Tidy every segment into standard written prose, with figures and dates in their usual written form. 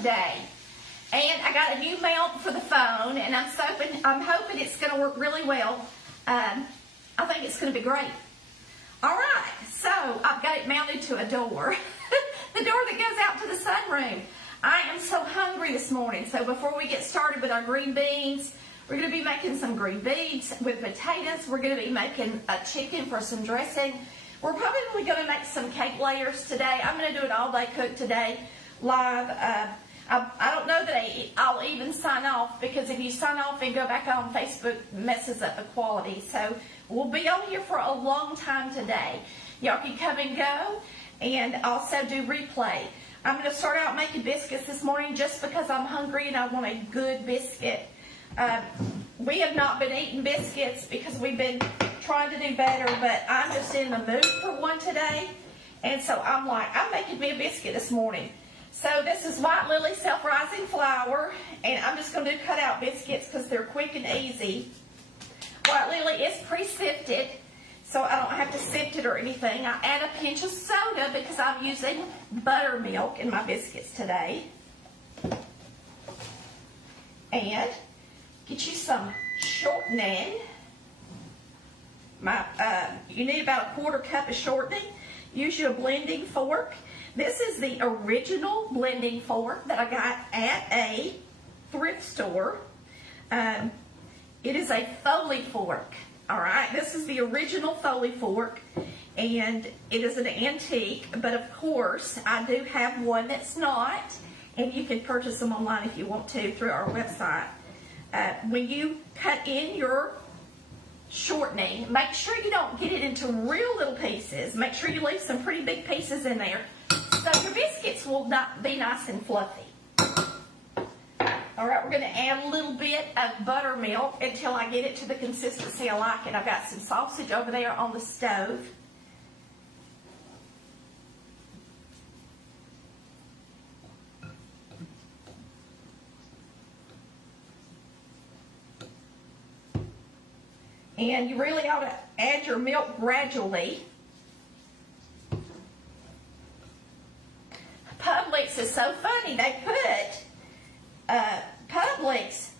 today. And I got a new mount for the phone, and I'm hoping it's going to work really well. I think it's going to be great. All right, so I've got it mounted to a door, the door that goes out to the sunroom. I am so hungry this morning, so before we get started with our green beans, we're going to be making some green beans with potatoes. We're going to be making a chicken for some dressing. We're probably going to make some cake layers today. I'm going to do an all-day cook today live. I don't know that I'll even sign off, because if you sign off and go back on Facebook, it messes up the quality. So we'll be on here for a long time today. Y'all can come and go and also do replay. I'm going to start out making biscuits this morning just because I'm hungry and I want a good biscuit. We have not been eating biscuits because we've been trying to do better, but I'm just in the mood for one today. And so I'm making me a biscuit this morning. So this is White Lily self-rising flour, and I'm just going to do cutout biscuits because they're quick and easy. White Lily is pre-sifted, so I don't have to sift it or anything. I add a pinch of soda because I'm using buttermilk in my biscuits today. And get you some shortening. You need about a 1/4 cup of shortening. Use your blending fork. This is the original blending fork that I got at a thrift store. It is a Foley fork. All right, this is the original Foley fork, and it is an antique, but of course I do have one that's not, and you can purchase them online if you want to through our website. When you cut in your shortening, make sure you don't get it into real little pieces. Make sure you leave some pretty big pieces in there so your biscuits will not be nice and fluffy. All right, we're going to add a little bit of buttermilk until I get it to the consistency I like it. I've got some sausage over there on the stove. And you really ought to add your milk gradually. Publix is so funny. They put Publix,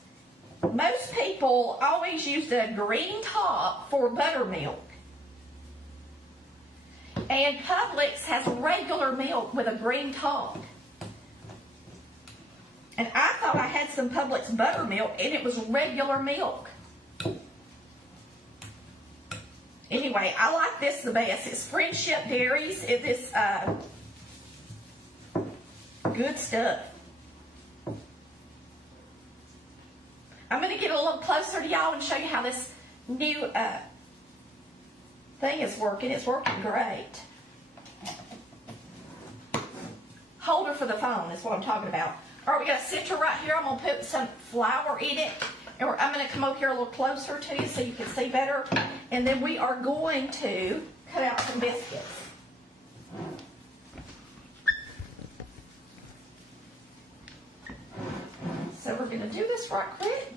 most people always use the green top for buttermilk. And Publix has regular milk with a green top. And I thought I had some Publix buttermilk, and it was regular milk. Anyway, I like this the best. It's Friendship Dairies. It's good stuff. I'm going to get a little closer to y'all and show you how this new thing is working. It's working great. Holder for the phone is what I'm talking about. All right, we got a center right here. I'm going to put some flour in it. And I'm going to come over here a little closer to you so you can see better. And then we are going to cut out some biscuits. So we're going to do this right quick.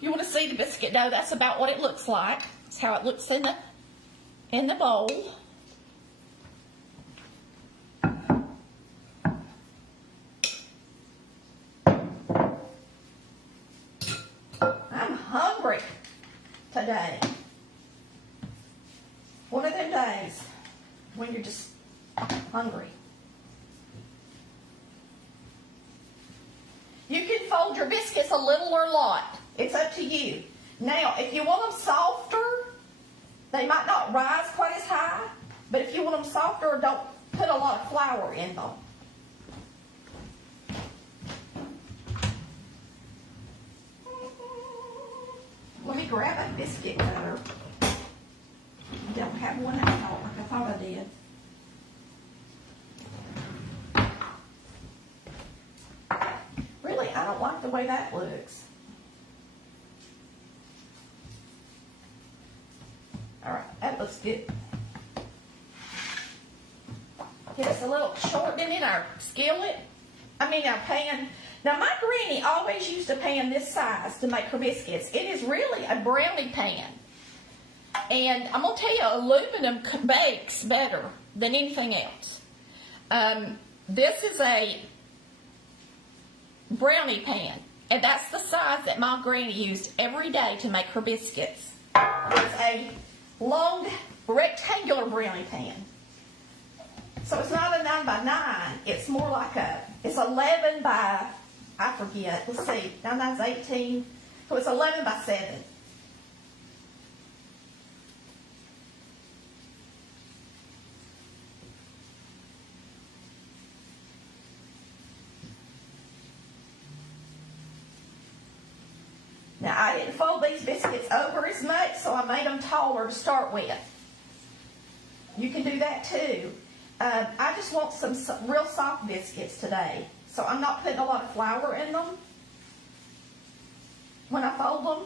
You want to see the biscuit dough? That's about what it looks like. That's how it looks in the bowl. I'm hungry today. One of them days when you're just hungry. You can fold your biscuits a little or a lot. It's up to you. Now, if you want them softer, they might not rise quite as high, but if you want them softer, don't put a lot of flour in them. Let me grab a biscuit cutter. I don't have one out like I thought I did. Really, I don't like the way that looks. All right, that looks good. Get us a little shortening in our skillet. Our pan. Now, my granny always used a pan this size to make her biscuits. It is really a brownie pan. And I'm going to tell you, aluminum bakes better than anything else. This is a brownie pan, and that's the size that my granny used every day to make her biscuits. It's a long rectangular brownie pan. So it's not a 9 by 9, it's more like it's 11 by, I forget, let's see, 9 9's 18, so it's 11 by 7. Now, I didn't fold these biscuits over as much, so I made them taller to start with. You can do that too. I just want some real soft biscuits today, so I'm not putting a lot of flour in them when I fold them.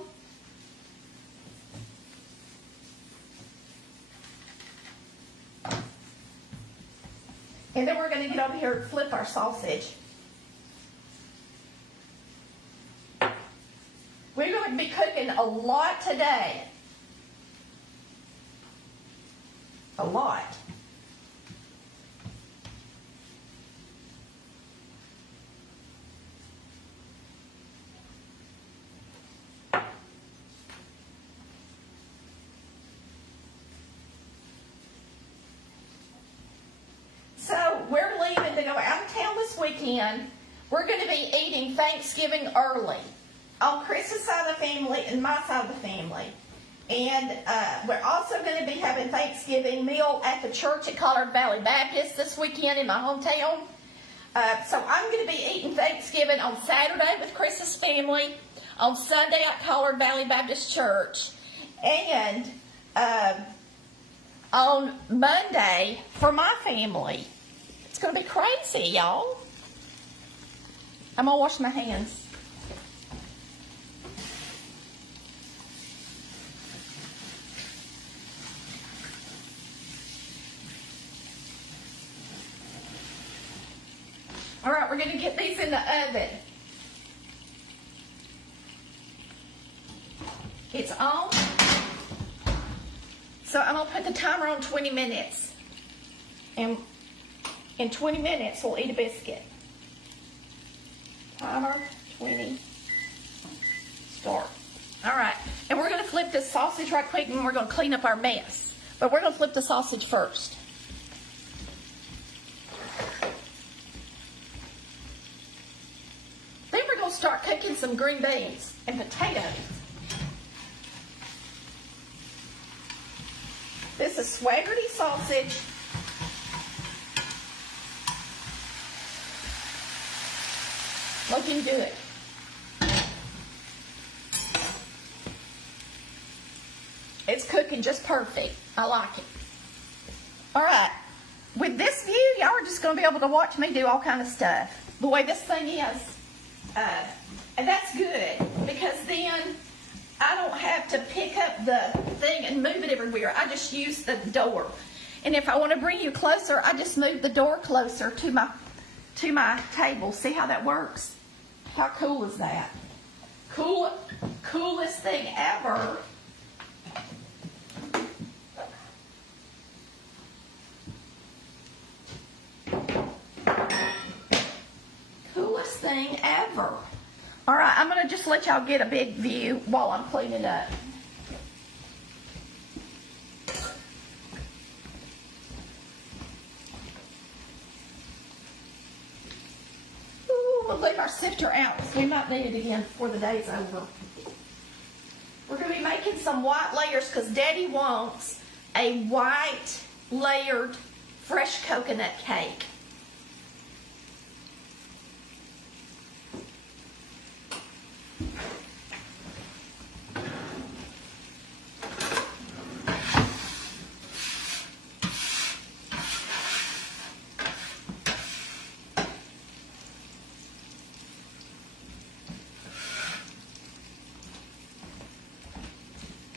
And then we're going to get over here and flip our sausage. We're going to be cooking a lot today. A lot. So we're leaving to go out of town this weekend. We're going to be eating Thanksgiving early on Chris's side of the family and my side of the family. And we're also going to be having Thanksgiving meal at the church at Collard Valley Baptist this weekend in my hometown. So I'm going to be eating Thanksgiving on Saturday with Chris's family, on Sunday at Collard Valley Baptist Church, and on Monday for my family. It's going to be crazy, y'all. I'm going to wash my hands. All right, we're going to get these in the oven. It's on. So I'm going to put the timer on 20 minutes. And in 20 minutes, we'll eat a biscuit. Timer, 20, start. All right, and we're going to flip this sausage right quick, and we're going to clean up our mess. But we're going to flip the sausage first. Then we're going to start cooking some green beans and potatoes. This is Swaggerty sausage. Looking good. It's cooking just perfect. I like it. All right. With this view, y'all are just going to be able to watch me do all kind of stuff. The way this thing is. And that's good, because then I don't have to pick up the thing and move it everywhere. I just use the door. And if I want to bring you closer, I just move the door closer to my table. See how that works? How cool is that? Coolest thing ever. Coolest thing ever. All right, I'm going to just let y'all get a big view while I'm cleaning up. Ooh, we'll leave our sifter out, because we might need it again before the day's over. We're going to be making some white layers, because Daddy wants a white layered fresh coconut cake.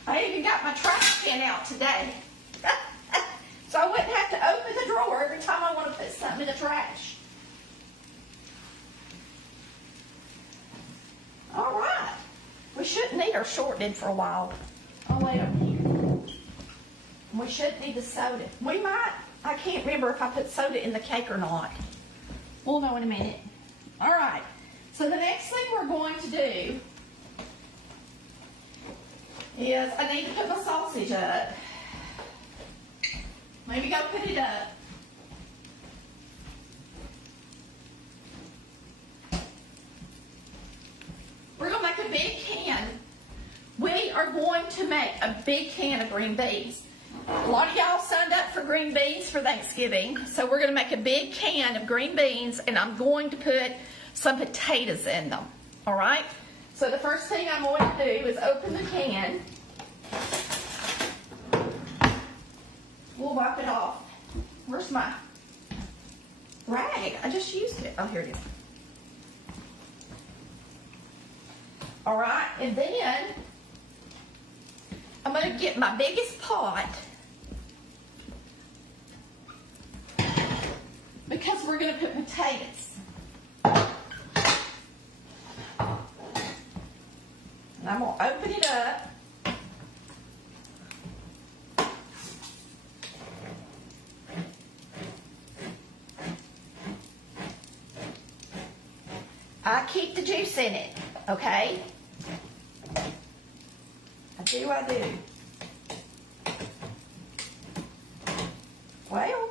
I even got my trash can out today. So I wouldn't have to open the drawer every time I want to put something in the trash. All right. We shouldn't need our shortening for a while. I'll lay it over here. We should need the soda. We might, I can't remember if I put soda in the cake or not. We'll know in a minute. All right, so the next thing we're going to do is I need to put my sausage up. Maybe go put it up. We're going to make a big can. We are going to make a big can of green beans. A lot of y'all signed up for green beans for Thanksgiving, so we're going to make a big can of green beans, and I'm going to put some potatoes in them, all right? So the first thing I'm going to do is open the can. We'll wipe it off. Where's my rag? I just used it. Oh, here it is. All right, and then I'm going to get my biggest pot because we're going to put potatoes. And I'm going to open it up. I keep the juice in it, okay? I do. Well,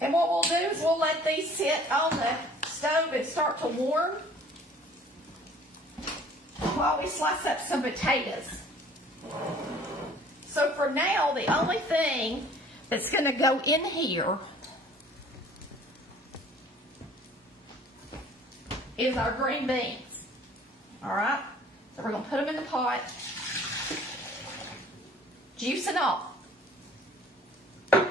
and what we'll do is we'll let these sit on the stove and start to warm while we slice up some potatoes. So for now, the only thing that's going to go in here is our green beans. All right? So we're going to put them in the pot, juice and all. Cut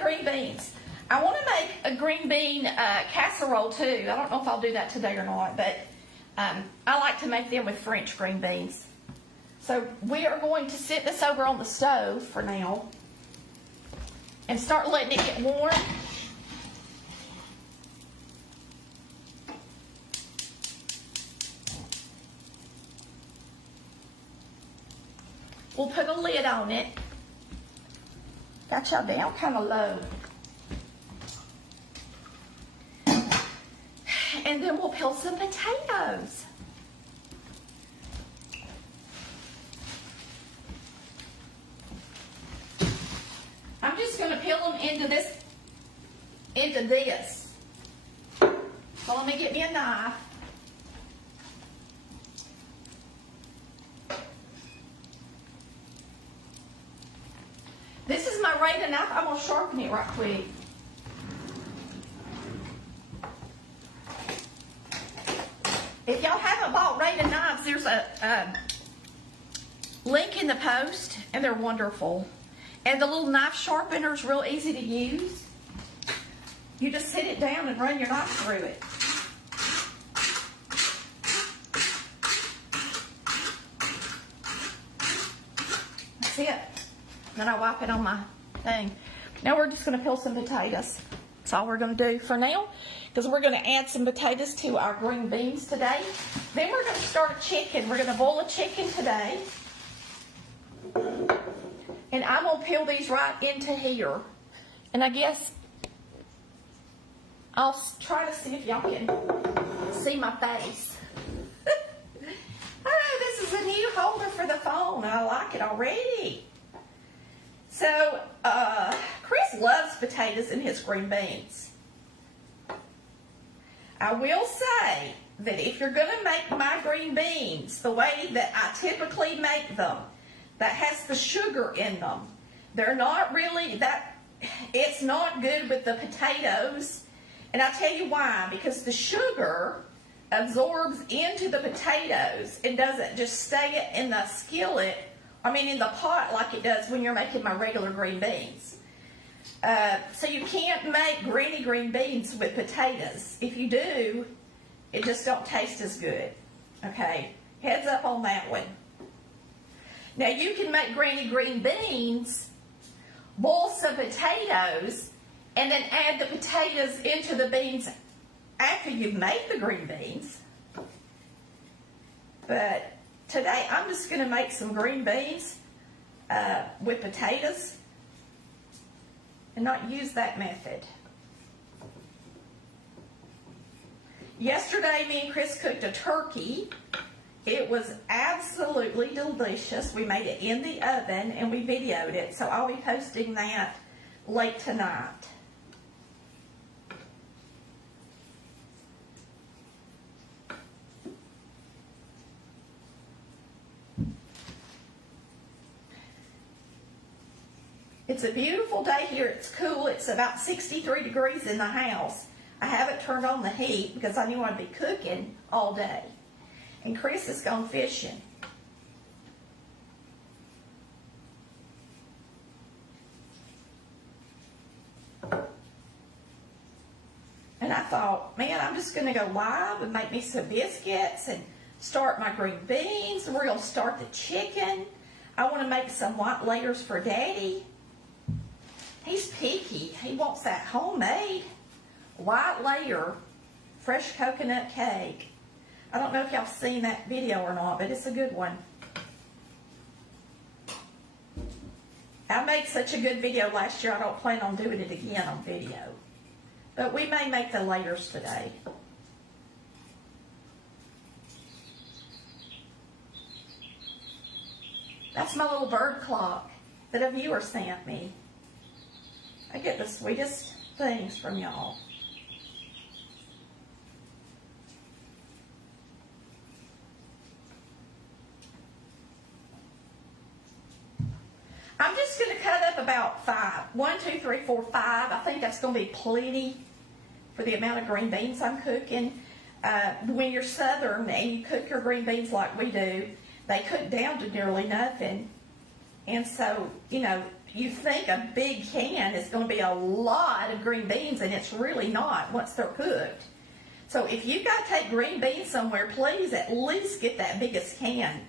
green beans. I want to make a green bean casserole too. I don't know if I'll do that today or not, but I like to make them with French green beans. So we are going to sit this over on the stove for now and start letting it get warm. We'll put a lid on it. Got y'all down kind of low. And then we'll peel some potatoes. I'm just going to peel them into this. So let me get me a knife. This is my razor knife. I'm going to sharpen it right quick. If y'all haven't bought razor knives, there's a link in the post, and they're wonderful. And the little knife sharpener is real easy to use. You just sit it down and run your knife through it. That's it. Then I wipe it on my thing. Now we're just going to peel some potatoes. That's all we're going to do for now, because we're going to add some potatoes to our green beans today. Then we're going to start a chicken. We're going to boil a chicken today. And I'm going to peel these right into here. And I guess I'll try to see if y'all can see my face. Oh, this is a new holder for the phone. I like it already. So, Chris loves potatoes and his green beans. I will say that if you're going to make my green beans the way that I typically make them, that has the sugar in them, they're not really that, it's not good with the potatoes. And I'll tell you why. Because the sugar absorbs into the potatoes and doesn't just stay in the skillet, in the pot like it does when you're making my regular green beans. So you can't make greeny green beans with potatoes. If you do, it just don't taste as good. Okay, heads up on that one. Now you can make greeny green beans, boil some potatoes, and then add the potatoes into the beans after you've made the green beans. But today I'm just going to make some green beans with potatoes and not use that method. Yesterday, me and Chris cooked a turkey. It was absolutely delicious. We made it in the oven and we videoed it, so I'll be posting that late tonight. It's a beautiful day here. It's cool. It's about 63 degrees in the house. I haven't turned on the heat because I knew I'd be cooking all day. And Chris has gone fishing. And I thought, man, I'm just going to go live and make me some biscuits and start my green beans. We're going to start the chicken. I want to make some white layers for Daddy. He's picky. He wants that homemade white layer fresh coconut cake. I don't know if y'all seen that video or not, but it's a good one. I made such a good video last year, I don't plan on doing it again on video. But we may make the layers today. That's my little bird clock that a viewer sent me. I get the sweetest things from y'all. I'm just going to cut up about 5. 1, 2, 3, 4, 5. I think that's going to be plenty for the amount of green beans I'm cooking. When you're southern and you cook your green beans like we do, they cook down to nearly nothing. And so, you know, you think a big can is going to be a lot of green beans, and it's really not once they're cooked. So if you've got to take green beans somewhere, please at least get that biggest can.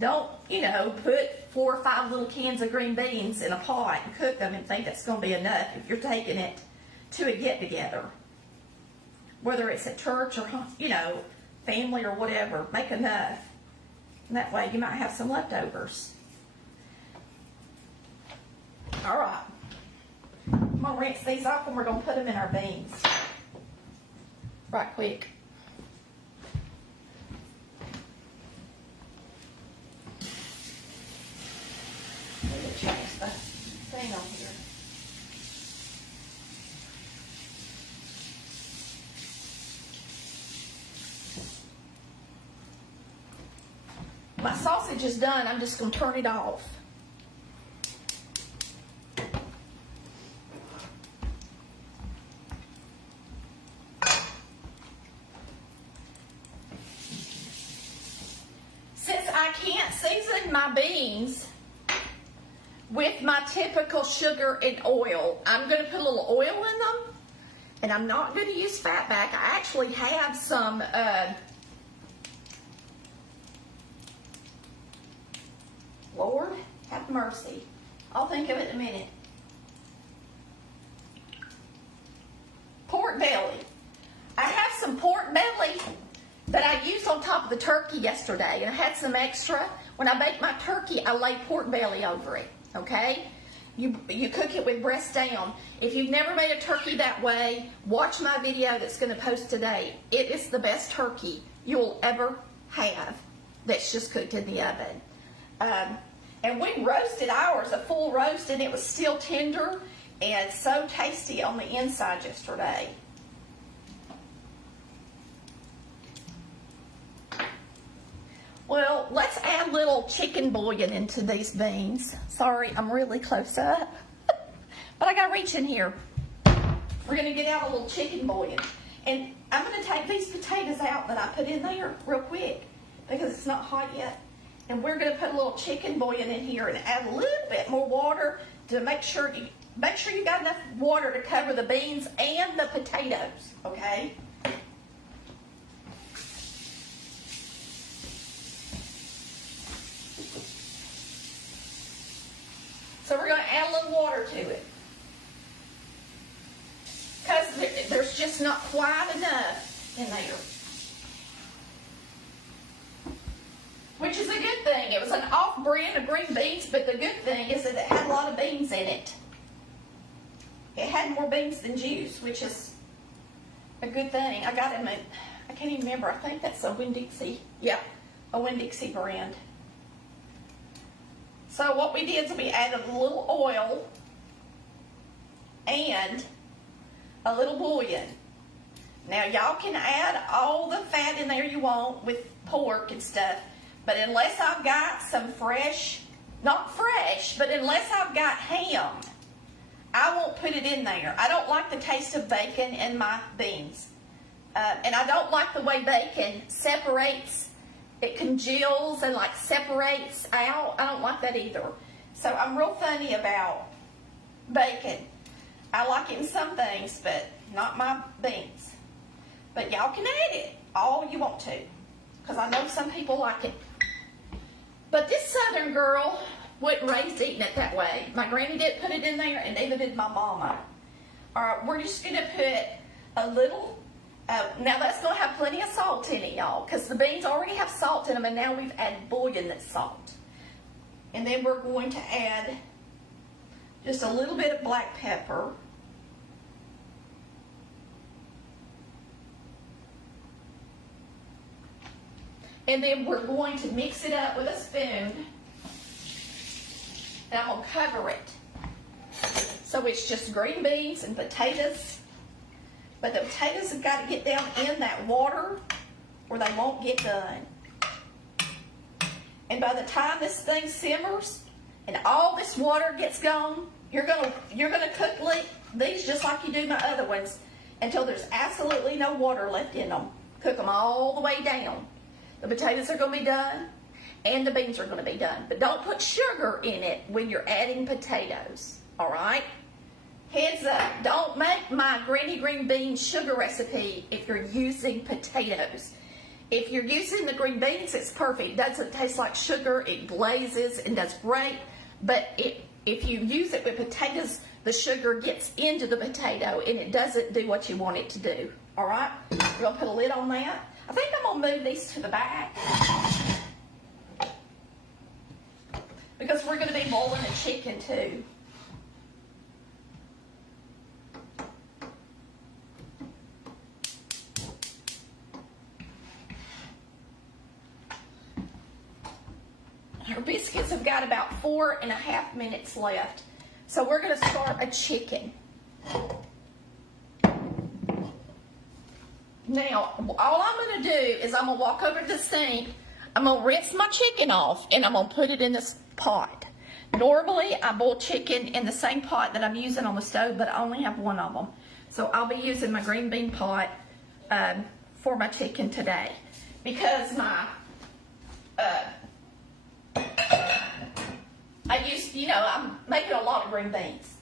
Don't, you know, put 4 or 5 little cans of green beans in a pot and cook them and think that's going to be enough if you're taking it to a get-together. Whether it's at church or, you know, family or whatever, make enough. And that way you might have some leftovers. All right. I'm going to rinse these off and we're going to put them in our beans. Right quick. Need to change the thing on here. My sausage is done. I'm just going to turn it off. Since I can't season my beans with my typical sugar and oil, I'm going to put a little oil in them, and I'm not going to use fatback. I actually have some Lord have mercy. I'll think of it in a minute. Pork belly. I have some pork belly that I used on top of the turkey yesterday, and I had some extra. When I bake my turkey, I lay pork belly over it, okay? You cook it with breast down. If you've never made a turkey that way, watch my video that's going to post today. It is the best turkey you'll ever have that's just cooked in the oven. And we roasted ours, a full roast, and it was still tender and so tasty on the inside yesterday. Well, let's add a little chicken bouillon into these beans. Sorry, I'm really close up, but I gotta reach in here. We're gonna get out a little chicken bouillon. And I'm gonna take these potatoes out that I put in there real quick because it's not hot yet. And we're going to put a little chicken bouillon in here and add a little bit more water to make sure you got enough water to cover the beans and the potatoes, okay? So we're going to add a little water to it. Because there's just not quite enough in there. Which is a good thing. It was an off-brand of green beans, but the good thing is that it had a lot of beans in it. It had more beans than juice, which is a good thing. I got them at, I can't even remember, I think that's a Winn-Dixie. Yeah, a Winn-Dixie brand. So what we did is we added a little oil and a little bouillon. Now y'all can add all the fat in there you want with pork and stuff, but unless I've got some fresh, not fresh, but unless I've got ham, I won't put it in there. I don't like the taste of bacon in my beans. And I don't like the way bacon separates, it congeals and like separates out. I don't like that either. So I'm real funny about bacon. I like it in some things, but not my beans. But y'all can add it all you want to, because I know some people like it. But this Southern girl wasn't raised eating it that way. My granny didn't put it in there, and neither did my mama. All right, we're just going to put a little, now that's going to have plenty of salt in it, y'all, because the beans already have salt in them, and now we've added bouillon that's salt. And then we're going to add just a little bit of black pepper. And then we're going to mix it up with a spoon. And I'm going to cover it. So it's just green beans and potatoes. But the potatoes have got to get down in that water or they won't get done. And by the time this thing simmers and all this water gets gone, you're gonna cook these just like you do my other ones until there's absolutely no water left in them. Cook them all the way down. The potatoes are going to be done and the beans are going to be done. But don't put sugar in it when you're adding potatoes, all right? Heads up, don't make my Granny Green Bean sugar recipe if you're using potatoes. If you're using the green beans, it's perfect. It doesn't taste like sugar. It glazes and does great. But if you use it with potatoes, the sugar gets into the potato and it doesn't do what you want it to do, all right? We're going to put a lid on that. I think I'm going to move these to the back because we're going to be boiling a chicken too. Our biscuits have got about 4.5 minutes left. So we're going to start a chicken. Now, all I'm going to do is I'm going to walk over to the sink. I'm going to rinse my chicken off and I'm going to put it in this pot. Normally, I boil chicken in the same pot that I'm using on the stove, but I only have one of them. So I'll be using my green bean pot for my chicken today because my I'm making a lot of green beans.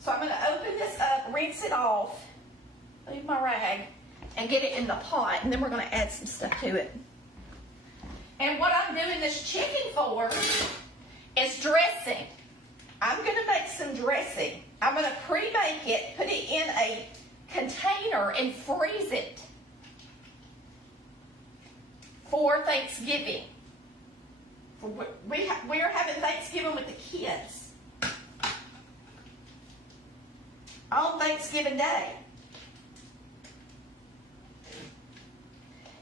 So I'm going to open this up, rinse it off, leave my rag, and get it in the pot, and then we're going to add some stuff to it. And what I'm doing this chicken for is dressing. I'm going to make some dressing. I'm going to pre-make it, put it in a container, and freeze it for Thanksgiving. We're having Thanksgiving with the kids on Thanksgiving Day.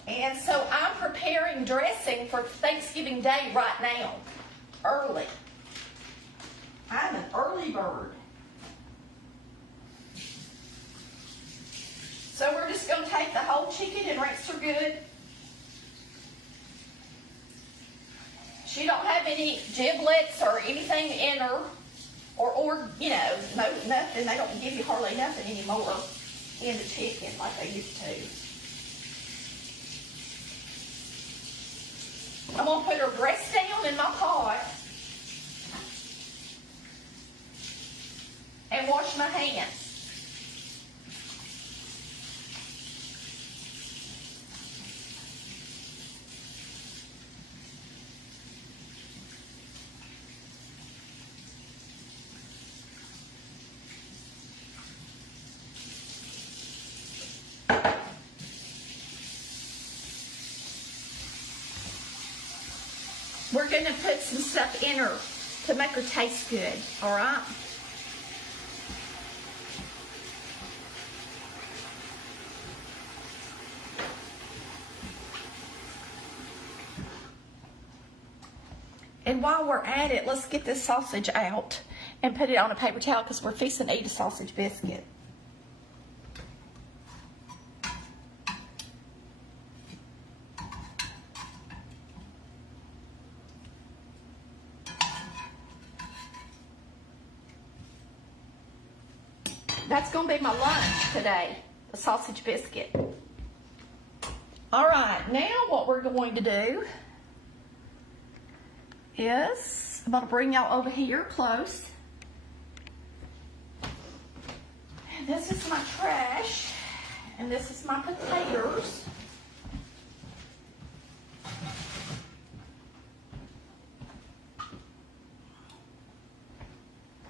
And so I'm preparing dressing for Thanksgiving Day right now, early. I'm an early bird. So we're just going to take the whole chicken and rinse her good. She don't have any giblets or anything in her, or no, nothing. They don't give you hardly nothing anymore in the chicken like they used to. I'm going to put her breast down in my pot and wash my hands. gonna put some stuff in her to make her taste good, all right? And while we're at it, let's get this sausage out and put it on a paper towel because we're fixing to eat a sausage biscuit. That's going to be my lunch today, a sausage biscuit. All right, now what we're going to do is, I'm going to bring y'all over here close. And this is my trash, and this is my potatoes.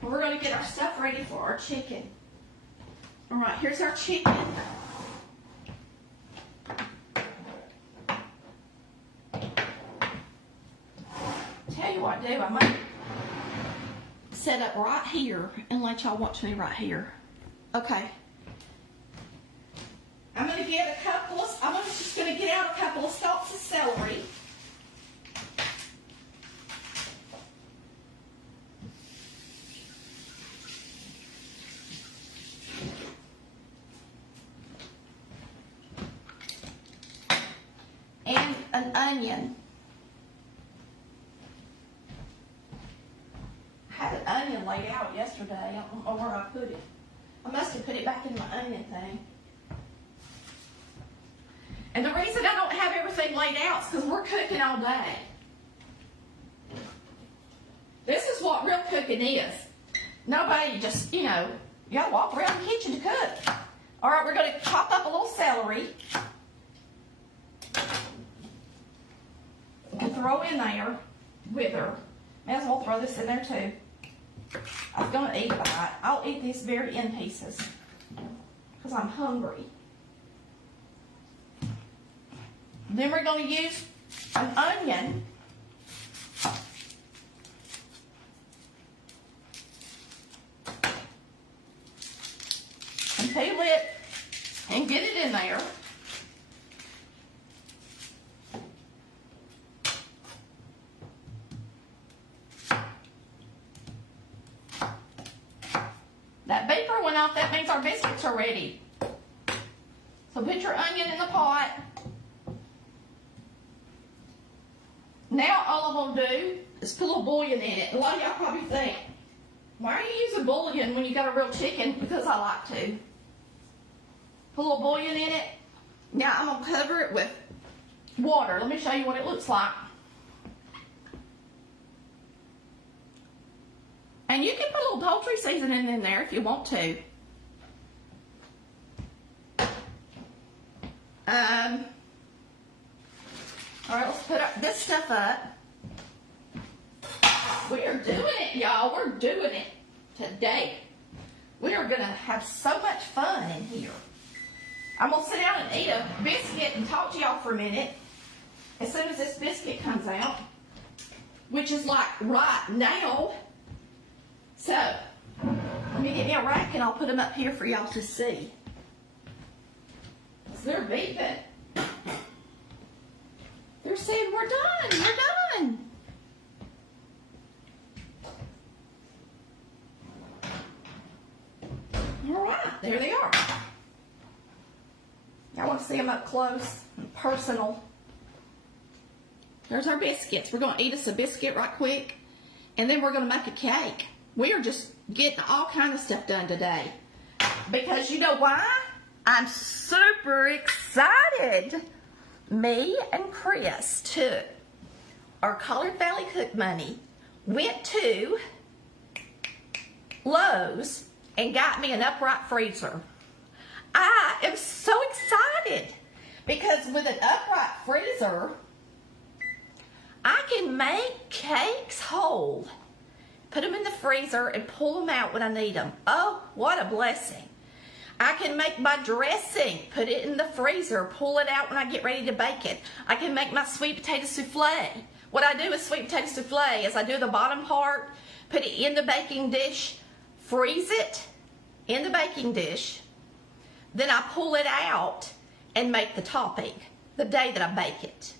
We're going to get our stuff ready for our chicken. All right, here's our chicken. Tell you what I do, I might set up right here and let y'all watch me right here. Okay. I'm going to get just going to get out a couple of stalks of celery. And an onion. I had an onion laid out yesterday. I don't know where I put it. I must have put it back in my onion thing. And the reason I don't have everything laid out is because we're cooking all day. This is what real cooking is. Nobody just, you gotta walk around the kitchen to cook. All right, we're going to chop up a little celery. And throw in there with her. May as well throw this in there too. I was going to eat a bite. I'll eat these very in pieces because I'm hungry. Then we're going to use an onion. And peel it and get it in there. That beeper went off, that means our biscuits are ready. So put your onion in the pot. Now all I'm going to do is put a little bouillon in it. A lot of y'all probably think, why are you using bouillon when you got a real chicken? Because I like to. Put a little bouillon in it. Now I'm going to cover it with water. Let me show you what it looks like. And you can put a little poultry seasoning in there if you want to. All right, let's put this stuff up. We are doing it, y'all. We're doing it today. We are going to have so much fun in here. I'm going to sit down and eat a biscuit and talk to y'all for a minute as soon as this biscuit comes out, which is like right now. So, let me get me a rack and I'll put them up here for y'all to see. So they're beeping. They're saying, we're done, we're done. All right, there they are. I want to see them up close and personal. There's our biscuits. We're going to eat us a biscuit right quick, and then we're going to make a cake. We are just getting all kind of stuff done today. Because you know why? I'm super excited. Me and Chris took our Collard Valley Cook money, went to Lowe's, and got me an upright freezer. I am so excited because with an upright freezer, I can make cakes whole. Put them in the freezer and pull them out when I need them. Oh, what a blessing. I can make my dressing, put it in the freezer, pull it out when I get ready to bake it. I can make my sweet potato souffle. what I do with sweet potato souffle is I do the bottom part, put it in the baking dish, freeze it in the baking dish, then I pull it out and make the topping the day that I bake it.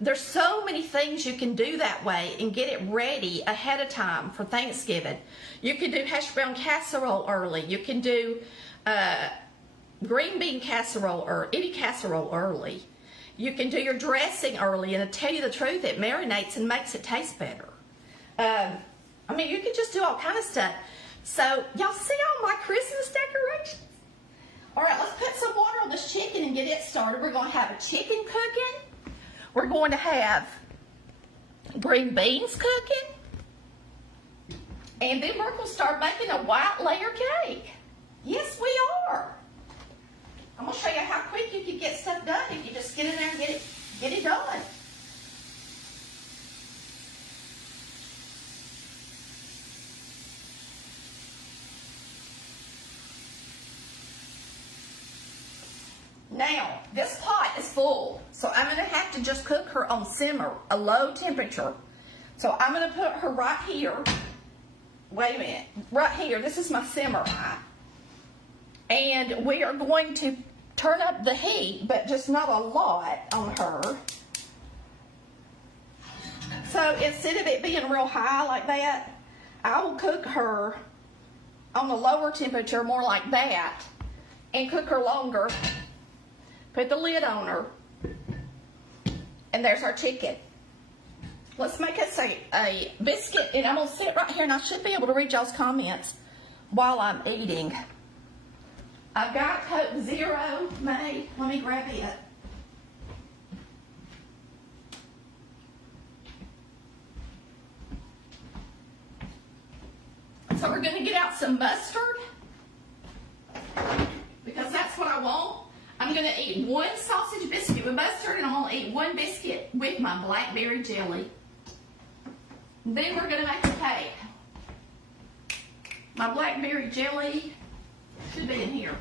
There's so many things you can do that way and get it ready ahead of time for Thanksgiving. You can do hash brown casserole early. You can do green bean casserole or any casserole early. You can do your dressing early, and to tell you the truth, it marinates and makes it taste better. I mean, you can just do all kind of stuff. So, y'all see all my Christmas decorations? All right, let's put some water on this chicken and get it started. We're going to have a chicken cooking. We're going to have green beans cooking. And then we're going to start making a white layer cake. Yes, we are. I'm going to show you how quick you can get stuff done if you just get in there and get it done. Now, this pot is full, so I'm going to have to just cook her on simmer, a low temperature. So I'm going to put her right here. Wait a minute. Right here. This is my simmer eye. And we are going to turn up the heat, but just not a lot on her. So instead of it being real high like that, I will cook her on a lower temperature, more like that, and cook her longer. Put the lid on her. And there's our chicken. Let's make us a biscuit, and I'm going to sit right here, and I should be able to read y'all's comments while I'm eating. I've got Coke Zero made. Let me grab it. So we're going to get out some mustard, because that's what I want. I'm going to eat one sausage biscuit with mustard, and I'm going to eat one biscuit with my blackberry jelly. Then we're going to make a cake. My blackberry jelly should be in here.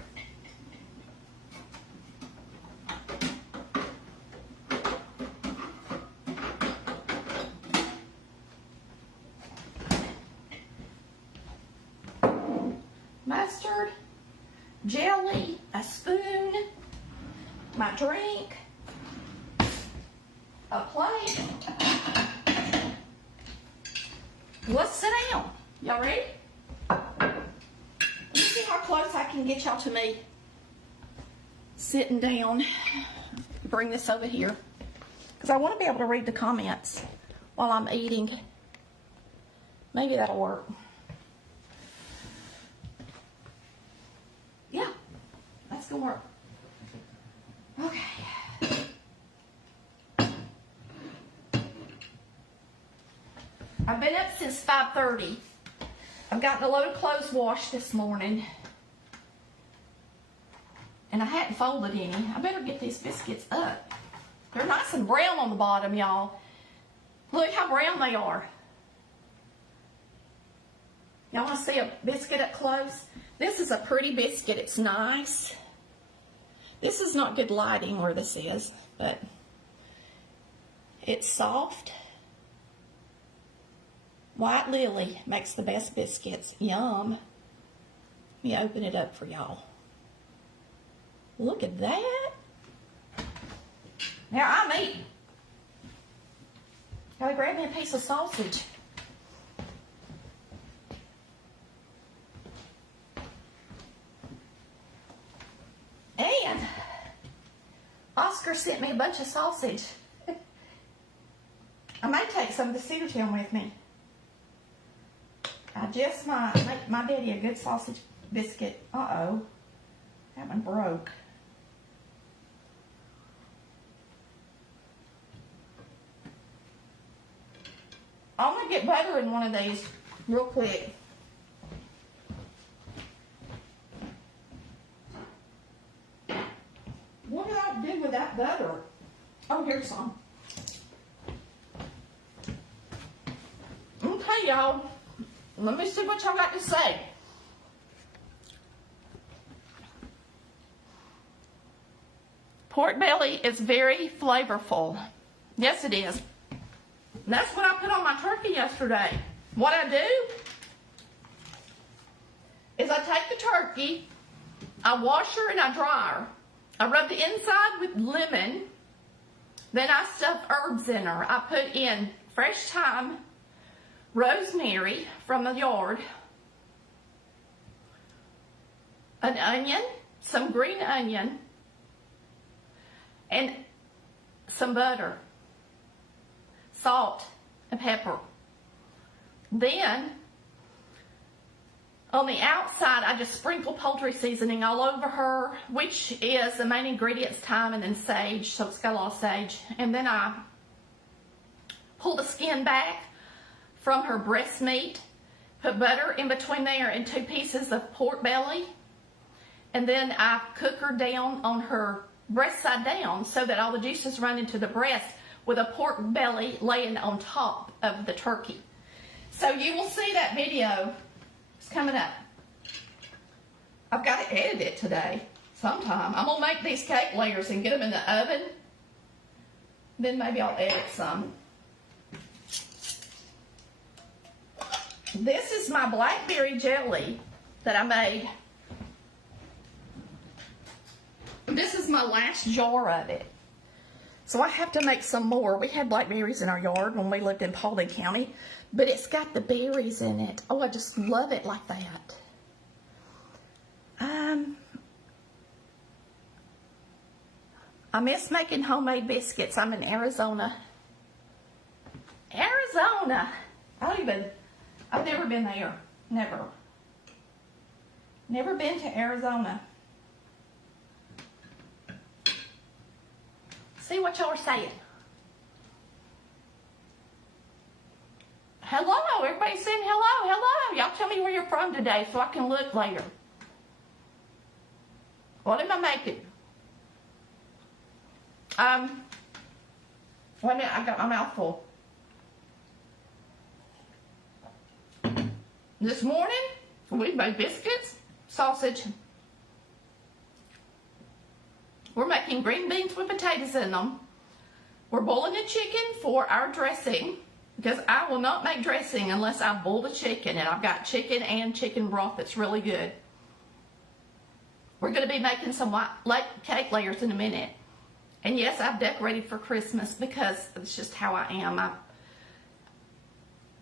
Mustard, jelly, a spoon, my drink, a plate. Let's sit down. Y'all ready? Let me see how close I can get y'all to me sitting down. Bring this over here, because I want to be able to read the comments while I'm eating. Maybe that'll work. Yeah, that's gonna work. Okay. I've been up since 5:30. I've gotten a load of clothes washed this morning, and I hadn't folded any. I better get these biscuits up. They're nice and brown on the bottom, y'all. Look how brown they are. Y'all want to see a biscuit up close? This is a pretty biscuit. It's nice. This is not good lighting where this is, but it's soft. White Lily makes the best biscuits. Yum. Let me open it up for y'all. Look at that. Now I'm eating. Gotta grab me a piece of sausage. And Oscar sent me a bunch of sausage. I may take some of the cedar town with me. I just might make my daddy a good sausage biscuit. Uh-oh. That one broke. I'm going to get butter in one of these real quick. What did I do with that butter? Oh, here's some. Okay, y'all. Let me see what y'all got to say. Pork belly is very flavorful. Yes, it is. And that's what I put on my turkey yesterday. What I do is I take the turkey, I wash her and I dry her. I rub the inside with lemon. Then I stuff herbs in her. I put in fresh thyme, rosemary from the yard, an onion, some green onion, and some butter, salt, and pepper. Then, on the outside, I just sprinkle poultry seasoning all over her, which is the main ingredients, thyme and then sage, so it's got a lot of sage. And then I pull the skin back from her breast meat, put butter in between there and 2 pieces of pork belly, and then I cook her down on her breast side down so that all the juices run into the breast with a pork belly laying on top of the turkey. So you will see that video. It's coming up. I've got to edit it today sometime. I'm going to make these cake layers and get them in the oven. Then maybe I'll edit some. This is my blackberry jelly that I made. This is my last jar of it. So I have to make some more. We had blackberries in our yard when we lived in Paulding County, but it's got the berries in it. Oh, I just love it like that. I miss making homemade biscuits. I'm in Arizona. Arizona. I've never been there. Never. Never been to Arizona. See what y'all are saying. Hello, everybody's saying hello, hello. Y'all tell me where you're from today so I can look later. What am I making? Wait a minute, I've got my mouth full. This morning, we made biscuits, sausage. We're making green beans with potatoes in them. We're boiling the chicken for our dressing because I will not make dressing unless I boil the chicken, and I've got chicken and chicken broth that's really good. We're going to be making some white cake layers in a minute. And yes, I've decorated for Christmas because it's just how I am.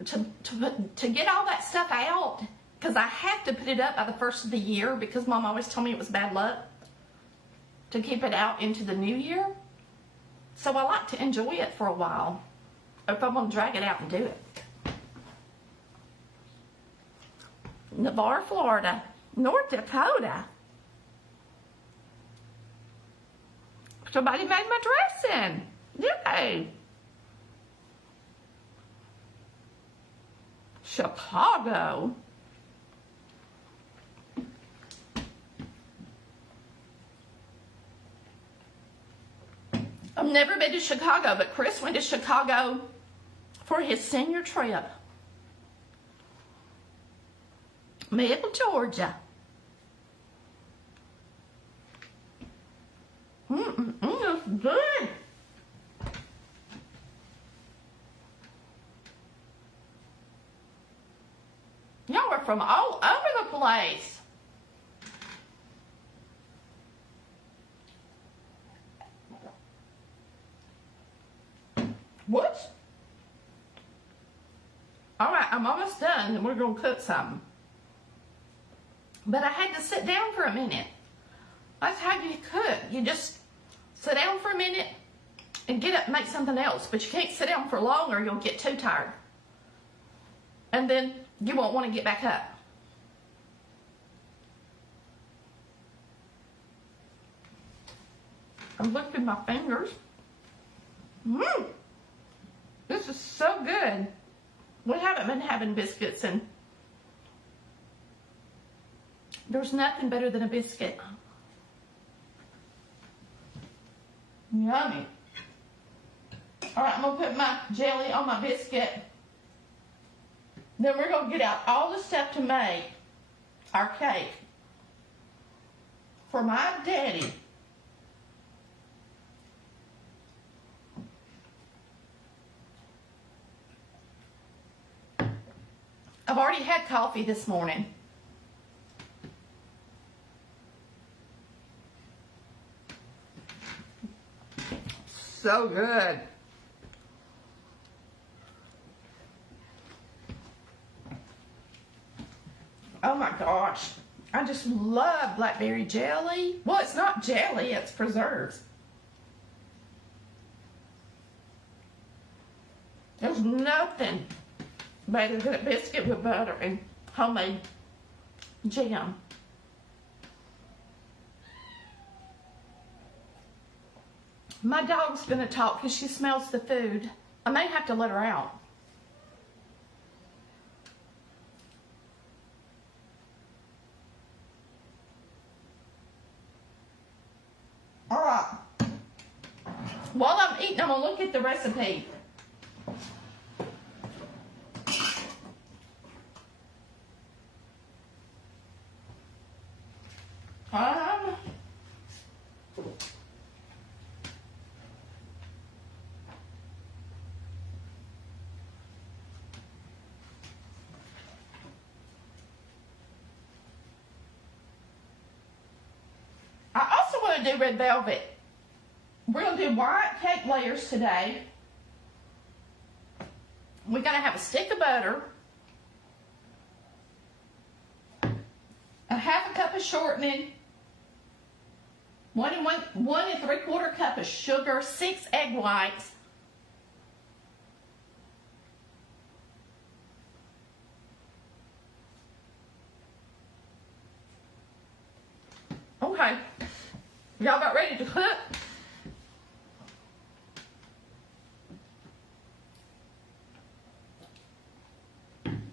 To get all that stuff out, because I have to put it up by the first of the year because Mom always told me it was bad luck to keep it out into the new year. So I like to enjoy it for a while if I'm going to drag it out and do it. Navarre, Florida, North Dakota. Somebody made my dressing. Yay. Chicago. I've never been to Chicago, but Chris went to Chicago for his senior trip. Middle Georgia. That's good. Y'all are from all over the place. What? All right, I'm almost done, and we're going to cook something. But I had to sit down for a minute. That's how you cook. You just sit down for a minute and get up and make something else. But you can't sit down for long or you'll get too tired. And then you won't want to get back up. I'm licking my fingers. This is so good. We haven't been having biscuits, and there's nothing better than a biscuit. Yummy. All right, I'm going to put my jelly on my biscuit. Then we're going to get out all the stuff to make our cake for my daddy. I've already had coffee this morning. So good. Oh my gosh. I just love blackberry jelly. Well, it's not jelly, it's preserves. There's nothing better than a biscuit with butter and homemade jam. My dog's gonna talk because she smells the food. I may have to let her out. All right. While I'm eating, I'm gonna look at the recipe. I also want to do red velvet. We're going to do white cake layers today. We're going to have a stick of butter, a half a cup of shortening, 1 3/4 cup of sugar, 6 egg whites, okay, y'all about ready to cook?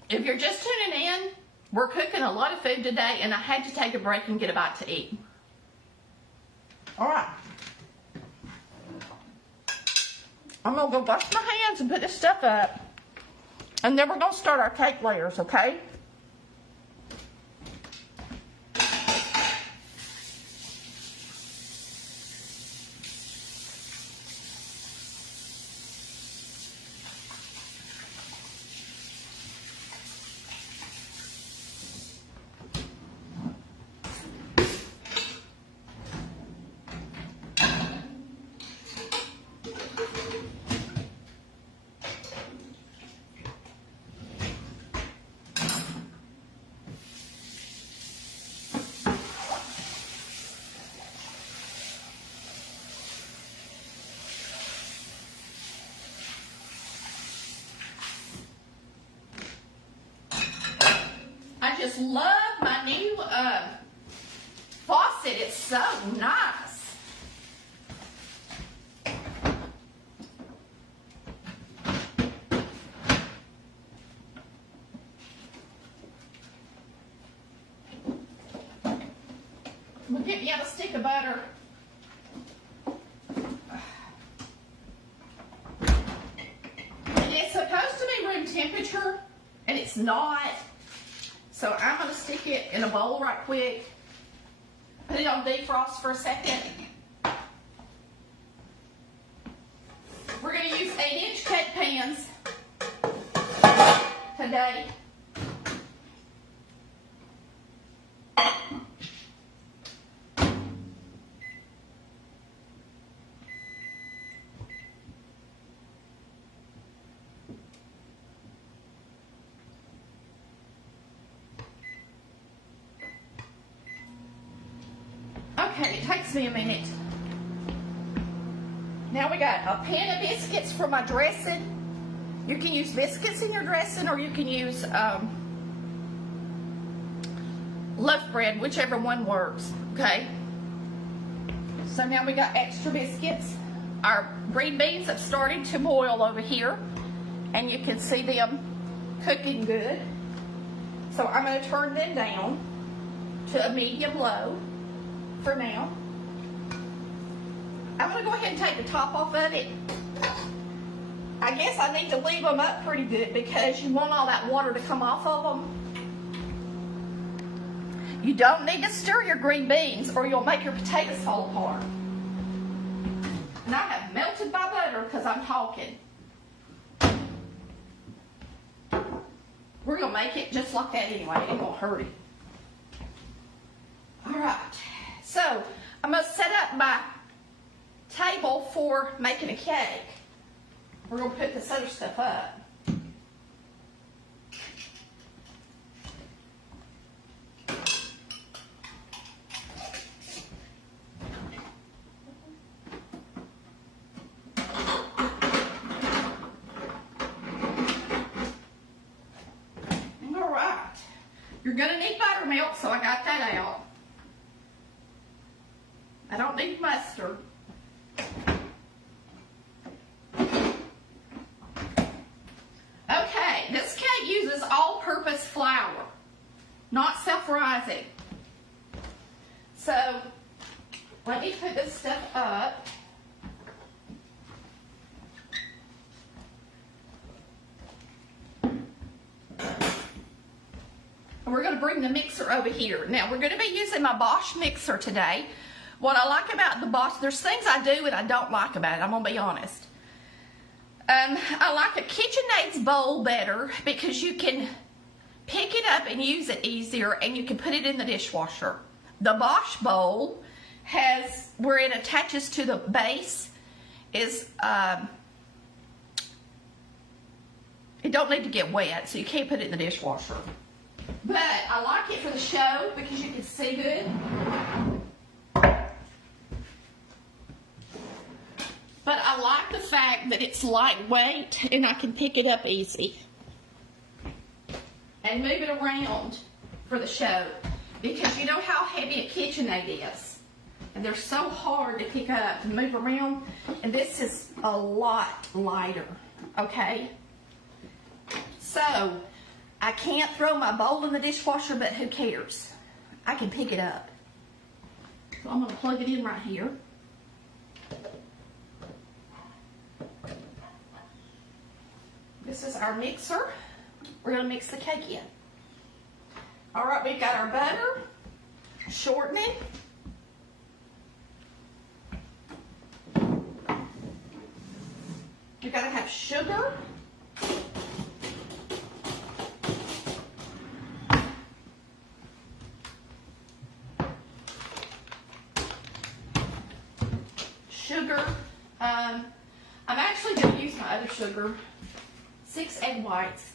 If you're just tuning in, we're cooking a lot of food today and I had to take a break and get a bite to eat. All right. I'm gonna go wash my hands and put this stuff up. And then we're gonna start our cake layers, okay? I just love my new faucet. It's so nice. We'll get me out a stick of butter. And it's supposed to be room temperature, and it's not. So I'm going to stick it in a bowl right quick, put it on defrost for a second. We're going to use 8-inch cake pans today. Okay, it takes me a minute. Now we got a pan of biscuits for my dressing. You can use biscuits in your dressing or you can use loaf bread, whichever one works, okay? So now we got extra biscuits. Our green beans have started to boil over here and you can see them cooking good. So I'm going to turn them down to a medium low for now. I'm going to go ahead and take the top off of it. I guess I need to leave them up pretty good because you want all that water to come off of them. You don't need to stir your green beans or you'll make your potatoes fall apart. And I have melted my butter because I'm talking. We're gonna make it just like that anyway. It won't hurt it. All right. So I'm gonna set up my table for making a cake. We're gonna put this other stuff up. You're gonna need buttermilk, so I got that out. I don't need mustard. Okay, this cake uses all-purpose flour, not self-rising. So, let me put this stuff up. We're going to bring the mixer over here. Now, we're going to be using my Bosch mixer today. What I like about the Bosch, there's things I do and I don't like about it, I'm going to be honest. I like a KitchenAid's bowl better because you can pick it up and use it easier, and you can put it in the dishwasher. The Bosch bowl has, where it attaches to the base, is, it don't need to get wet, so you can't put it in the dishwasher. But I like it for the show because you can see good. But I like the fact that it's lightweight and I can pick it up easy and move it around for the show, because you know how heavy a KitchenAid is, and they're so hard to pick up and move around, and this is a lot lighter. Okay, so I can't throw my bowl in the dishwasher, but who cares? I can pick it up. So I'm going to plug it in right here. This is our mixer. We're going to mix the cake in. All right, we've got our butter, shortening. You've got to have sugar. Sugar. I'm actually going to use my other sugar. 6 egg whites.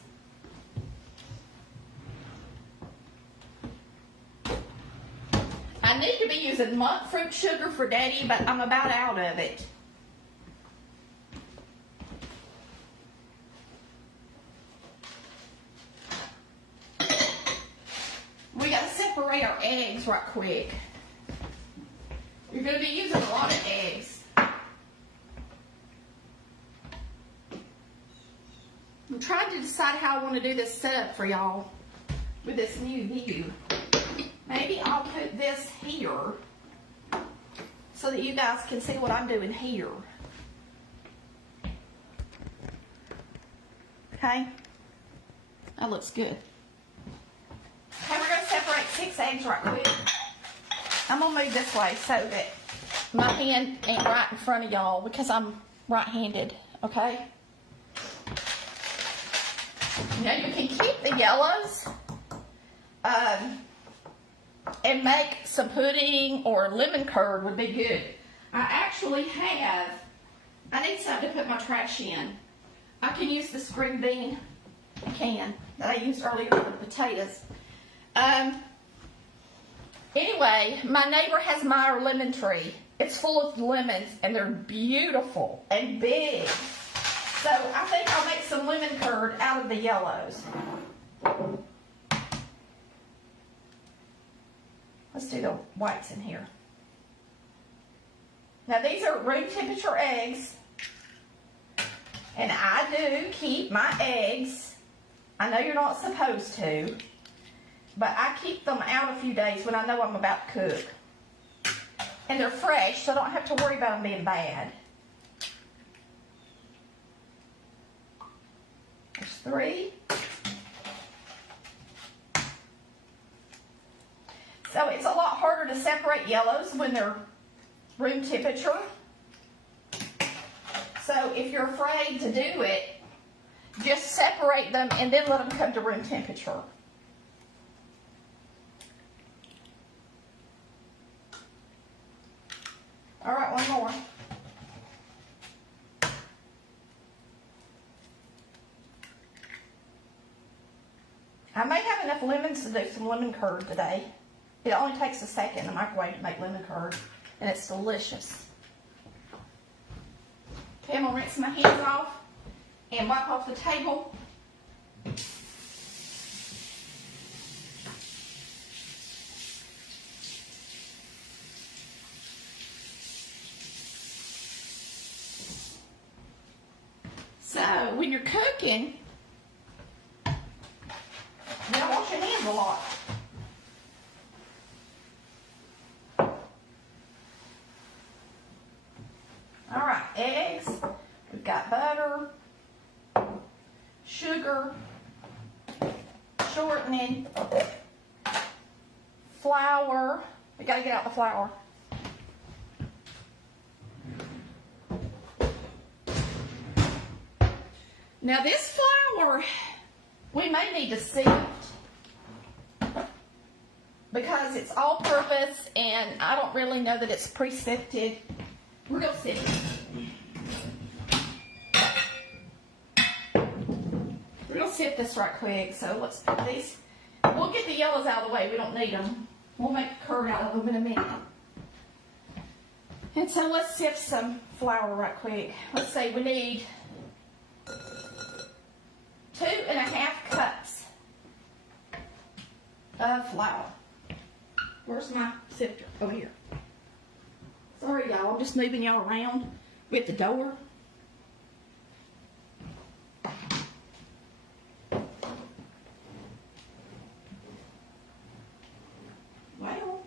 I need to be using monk fruit sugar for Daddy, but I'm about out of it. We got to separate our eggs right quick. You're going to be using a lot of eggs. I'm trying to decide how I want to do this setup for y'all with this new view. Maybe I'll put this here so that you guys can see what I'm doing here. Okay? That looks good. Okay, we're going to separate 6 eggs right quick. I'm going to move this way so that my hand ain't right in front of y'all because I'm right-handed, okay? Now you can keep the yellows and make some pudding or lemon curd would be good. I actually have, I need something to put my trash in. I can use this green bean can that I used earlier for the potatoes. Anyway, my neighbor has my lemon tree. It's full of lemons and they're beautiful and big. So I think I'll make some lemon curd out of the yellows. Let's do the whites in here. Now these are room temperature eggs. And I do keep my eggs. I know you're not supposed to, but I keep them out a few days when I know I'm about to cook. And they're fresh, so I don't have to worry about them being bad. There's 3. So it's a lot harder to separate yellows when they're room temperature. So if you're afraid to do it, just separate them and then let them come to room temperature. All right, one more. I may have enough lemons to do some lemon curd today. It only takes a second in the microwave to make lemon curd, and it's delicious. Okay, I'm gonna rinse my hands off and wipe off the table. So when you're cooking, you gotta wash your hands a lot. All right, eggs. We've got butter, sugar, shortening, flour. We gotta get out the flour. Now this flour, we may need to sift because it's all purpose and I don't really know that it's pre-sifted. We're gonna sift it. We're gonna sift this right quick, so let's put these. We'll get the yellows out of the way, we don't need them. We'll make a curd out of them in a minute. And so let's sift some flour right quick. Let's say we need 2.5 cups of flour. Where's my sifter? Over here. Sorry, y'all. I'm just moving y'all around with the door. Well,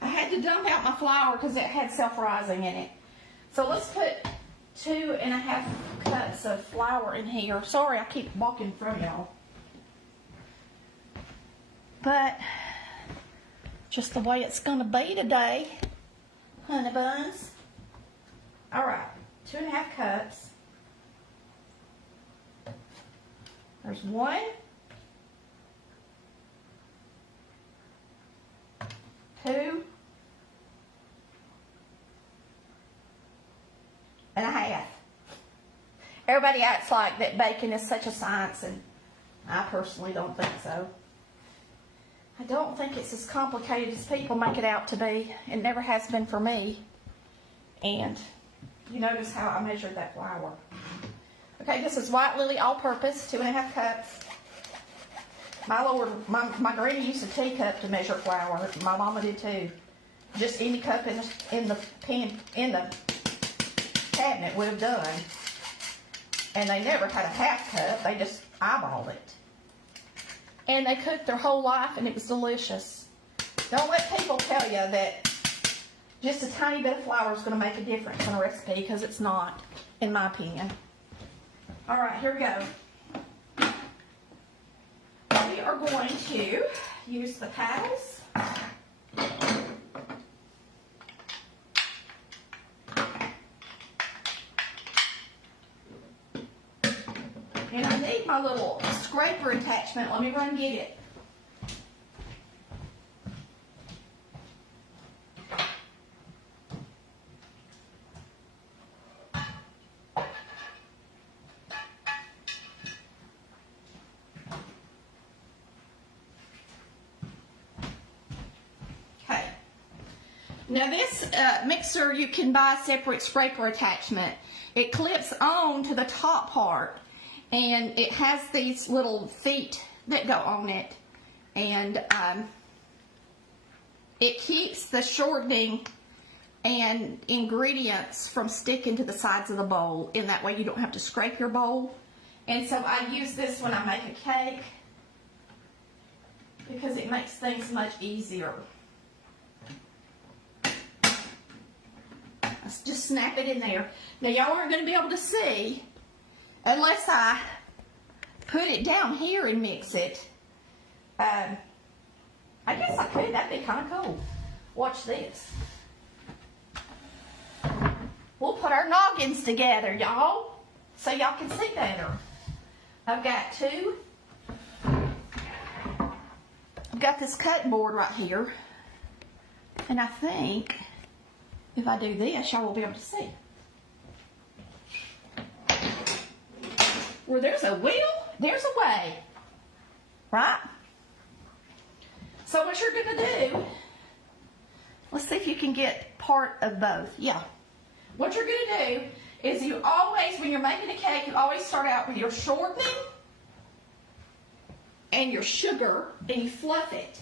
I had to dump out my flour because it had self-rising in it. So let's put 2.5 cups of flour in here. Sorry, I keep walking from y'all. But just the way it's gonna be today, honey buns. All right, 2.5 cups. There's 1, 2.5. Everybody acts like that baking is such a science, and I personally don't think so. I don't think it's as complicated as people make it out to be. It never has been for me. And you notice how I measured that flour. Okay, this is white lily all-purpose, 2.5 cups. My Lord, my granny used a teacup to measure flour. My mama did too. Just any cup in the cabinet would have done. And they never had a half cup. They just eyeballed it. And they cooked their whole life, and it was delicious. Don't let people tell you that just a tiny bit of flour is going to make a difference in a recipe, because it's not, in my opinion. All right, here we go. We are going to use the paddles. And I need my little scraper attachment. Let me run get it. Okay. Now this mixer, you can buy a separate scraper attachment. It clips on to the top part. And it has these little feet that go on it. And it keeps the shortening and ingredients from sticking to the sides of the bowl. In that way you don't have to scrape your bowl. And so I use this when I make a cake, because it makes things much easier. Let's just snap it in there. Now y'all aren't going to be able to see unless I put it down here and mix it. I guess I could. That'd be kind of cool. Watch this. we'll put our noggins together, y'all, so y'all can see better. I've got this cutting board right here, and I think if I do this, y'all will be able to see. Where there's a wheel, there's a way, right? So what you're gonna do, let's see if you can get part of both. Yeah. What you're gonna do is you always, when you're making a cake, you always start out with your shortening and your sugar, and you fluff it.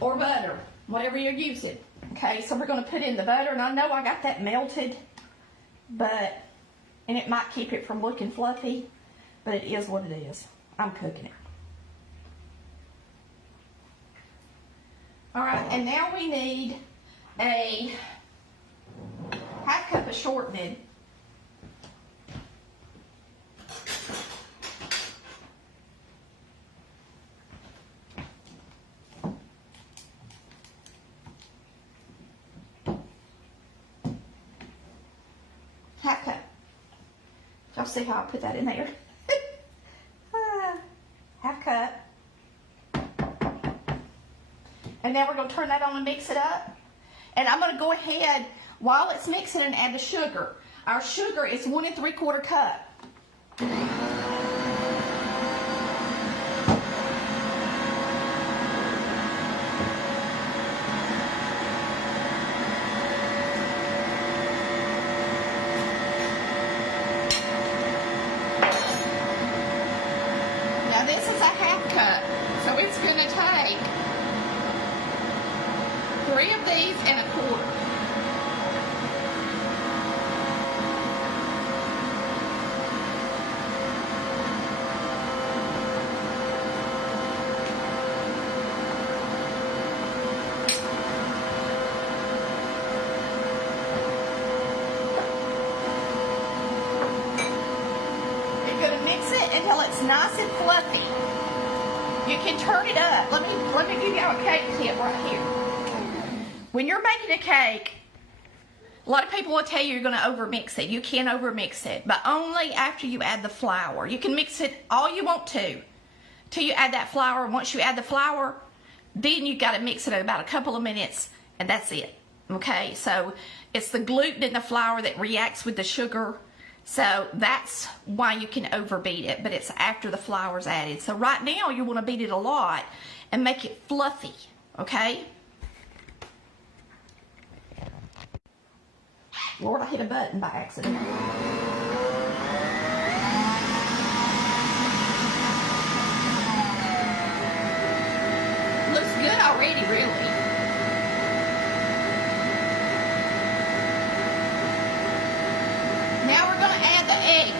Or butter, whatever you're using. Okay, so we're gonna put in the butter, and I know I got that melted, and it might keep it from looking fluffy, but it is what it is. I'm cooking it. All right, and now we need a half cup of shortening. Half cup. Y'all see how I put that in there? Half cup. And now we're going to turn that on and mix it up. And I'm going to go ahead, while it's mixing, and add the sugar. Our sugar is 1 3/4 cup. Now this is a half cup, so it's going to take 3 of these and 1/4. You're going to mix it until it's nice and fluffy. You can turn it up. Let me give y'all a cake tip right here. When you're making a cake, a lot of people will tell you you're going to overmix it. You can't overmix it, but only after you add the flour. You can mix it all you want to till you add that flour. Once you add the flour, then you got to mix it in about a couple of minutes, and that's it. Okay, so it's the gluten in the flour that reacts with the sugar, so that's why you can overbeat it, but it's after the flour's added. So right now you want to beat it a lot and make it fluffy, okay? Lord, I hit a button by accident. Looks good already, really. Now we're going to add the eggs.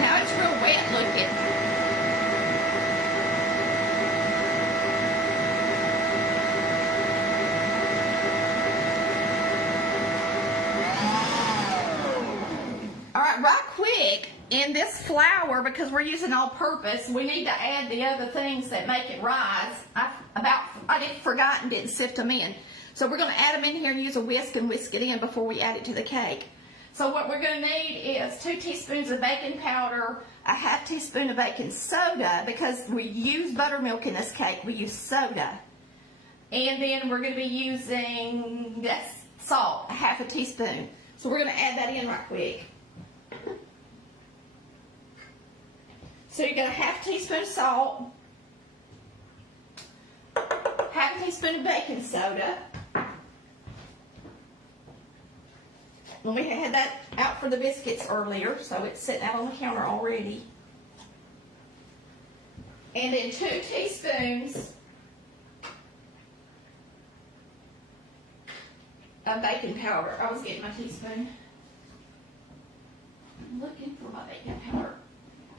Now it's real wet looking. All right, right quick, in this flour, because we're using all-purpose, we need to add the other things that make it rise. I forgot and didn't sift them in. So we're going to add them in here and use a whisk and whisk it in before we add it to the cake. So what we're going to need is 2 teaspoons of baking powder, a ½ teaspoon of baking soda, because we use buttermilk in this cake. We use soda. And then we're going to be using salt, a ½ teaspoon. So we're going to add that in right quick. So you got a ½ teaspoon of salt, ½ teaspoon of baking soda. Well, we had that out for the biscuits earlier, so it's sitting out on the counter already. And then 2 teaspoons of baking powder. I was getting my teaspoon. I'm looking for my baking powder.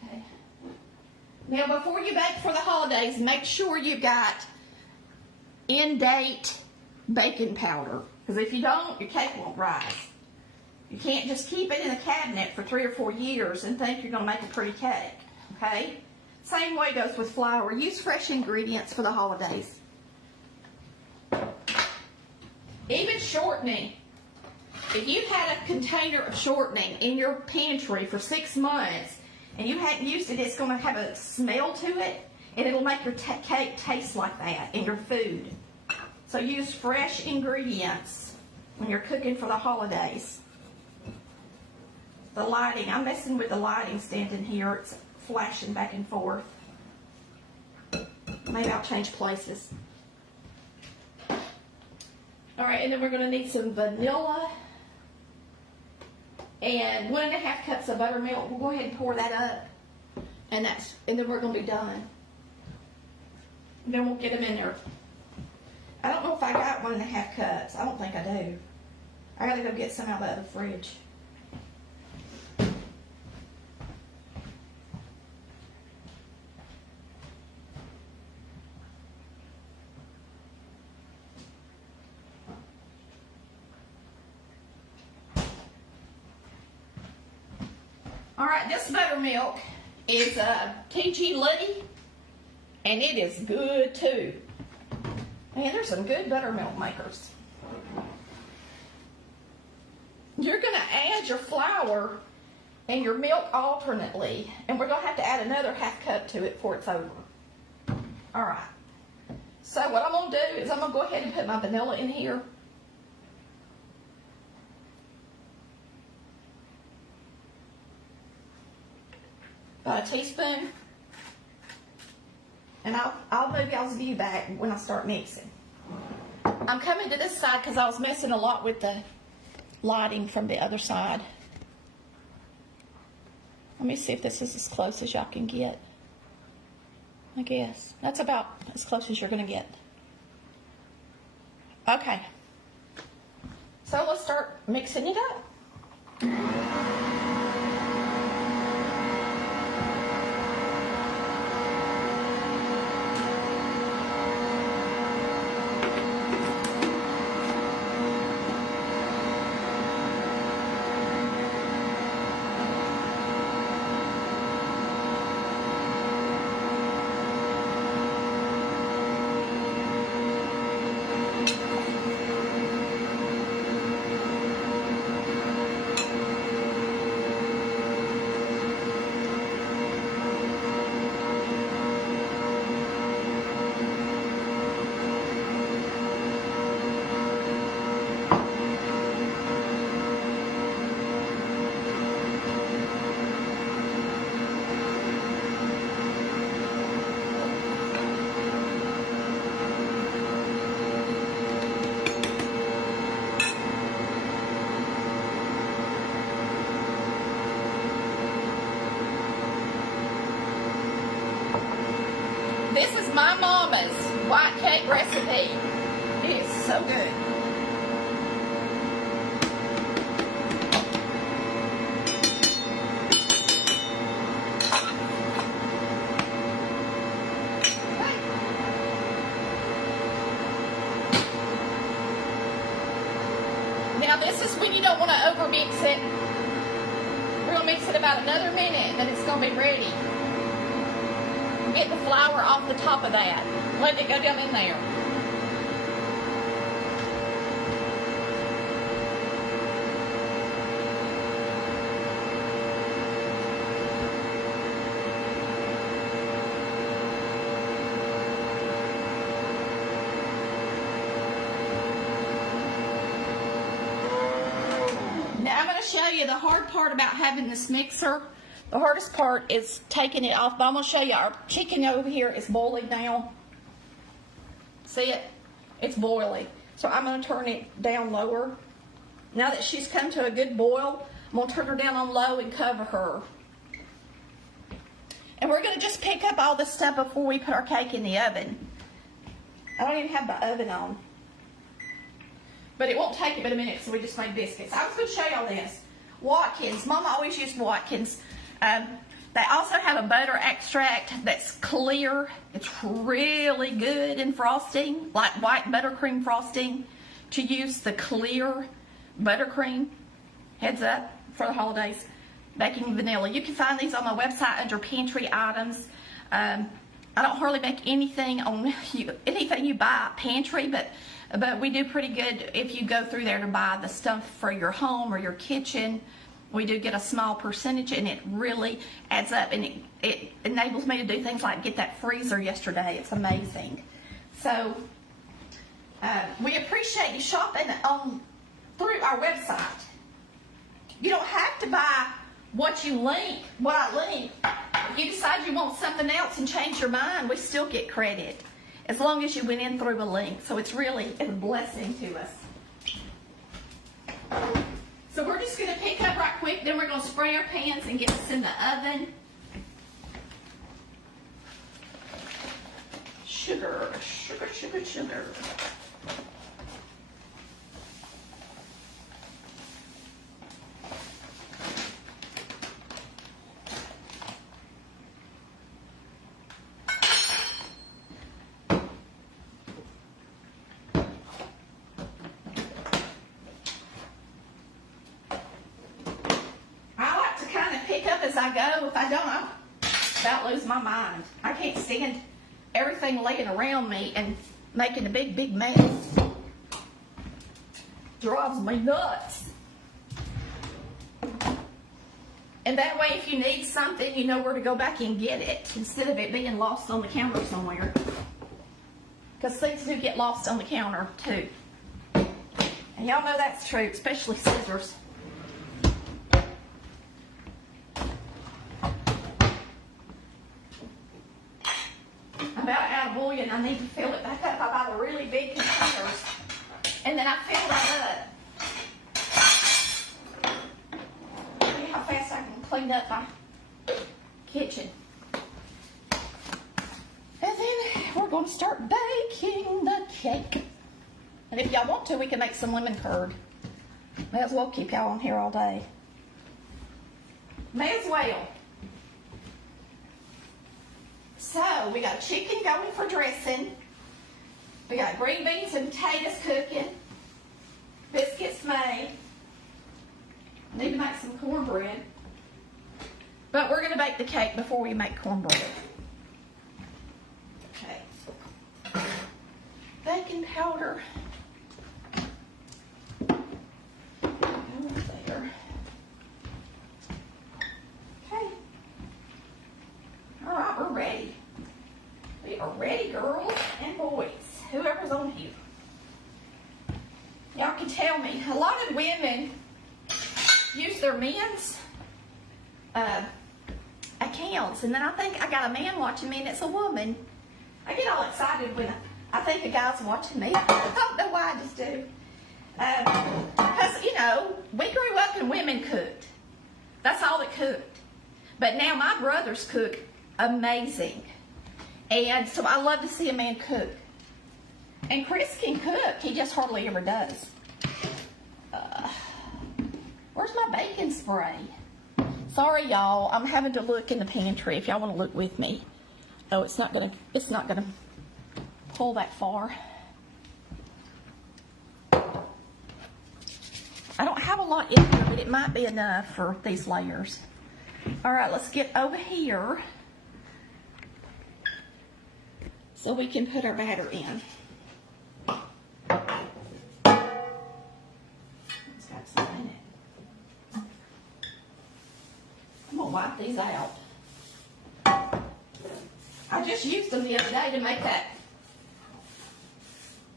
Okay. Now, before you bake for the holidays, make sure you've got in-date baking powder. Because if you don't, your cake won't rise. You can't just keep it in the cabinet for 3 or 4 years and think you're going to make a pretty cake. Okay? Same way goes with flour. Use fresh ingredients for the holidays. Even shortening. If you've had a container of shortening in your pantry for 6 months and you hadn't used it, it's going to have a smell to it, and it'll make your cake taste like that in your food. So use fresh ingredients when you're cooking for the holidays. The lighting, I'm messing with the lighting stand in here. It's flashing back and forth. Maybe I'll change places. All right, and then we're going to need some vanilla and 1½ cups of buttermilk. We'll go ahead and pour that up, and then we're going to be done. And then we'll get them in there. I don't know if I got 1½ cups. I don't think I do. I got to go get some out of the fridge. All right, this buttermilk is TG Lee, and it is good too. Man, there's some good buttermilk makers. You're going to add your flour and your milk alternately, and we're going to have to add another ½ cup to it before it's over. All right. So what I'm going to do is I'm going to go ahead and put my vanilla in here. About a teaspoon, and I'll move y'all's view back when I start mixing. I'm coming to this side because I was messing a lot with the lighting from the other side. Let me see if this is as close as y'all can get. I guess that's about as close as you're going to get. Okay, so let's start mixing it up. This is my mama's white cake recipe. It is so good. Now this is when you don't want to over mix it. We're going to mix it about another minute and then it's going to be ready. Get the flour off the top of that. Let it go down in there. Now I'm going to show you the hard part about having this mixer. The hardest part is taking it off, but I'm going to show you our chicken over here is boiling now. See it? It's boiling. So I'm going to turn it down lower. Now that she's come to a good boil, I'm going to turn her down on low and cover her. And we're going to just pick up all this stuff before we put our cake in the oven. I don't even have the oven on. But it won't take it but a minute, so we just made biscuits. I was going to show y'all this. Watkins. Mama always used Watkins. They also have a butter extract that's clear. It's really good in frosting, like white buttercream frosting, to use the clear buttercream. Heads up for the holidays. Baking vanilla. You can find these on my website under pantry items. I don't hardly make anything on anything you buy pantry, but we do pretty good if you go through there to buy the stuff for your home or your kitchen. We do get a small percentage, and it really adds up, and it enables me to do things like get that freezer yesterday. It's amazing. So we appreciate you shopping through our website. You don't have to buy what I link. If you decide you want something else and change your mind, we still get credit as long as you went in through a link. So it's really a blessing to us. So we're just going to pick up right quick, then we're going to spray our pans and get this in the oven. Sugar, sugar, sugar, sugar. As I go. If I don't, I'll about lose my mind. I can't stand everything laying around me and making a big mess. Drives me nuts. And that way, if you need something, you know where to go back and get it instead of it being lost on the counter somewhere. Because things do get lost on the counter too. And y'all know that's true, especially scissors. About out of bouillon, I need to fill it back up. I buy the really big containers, and then I fill that up. See how fast I can clean up my kitchen. And then we're going to start baking the cake. And if y'all want to, we can make some lemon curd. May as well keep y'all on here all day. May as well. So, we got chicken going for dressing. We got green beans and potatoes cooking. Biscuits made. Need to make some cornbread. But we're going to bake the cake before we make cornbread. Okay. Baking powder. There. Okay. All right, we're ready. We are ready, girls and boys, whoever's on here. Y'all can tell me, a lot of women use their men's accounts, and then I think I got a man watching me and it's a woman. I get all excited when I think a guy's watching me. I don't know why, I just do. Because, you know, we grew up and women cooked. That's all that cooked. But now my brothers cook amazing. And so I love to see a man cook. And Chris can cook. He just hardly ever does. Where's my baking spray? Sorry, y'all. I'm having to look in the pantry if y'all want to look with me. Oh, it's not gonna pull that far. I don't have a lot in here, but it might be enough for these layers. All right, let's get over here so we can put our batter in. It's got some in it. I'm gonna wipe these out. I just used them the other day to make that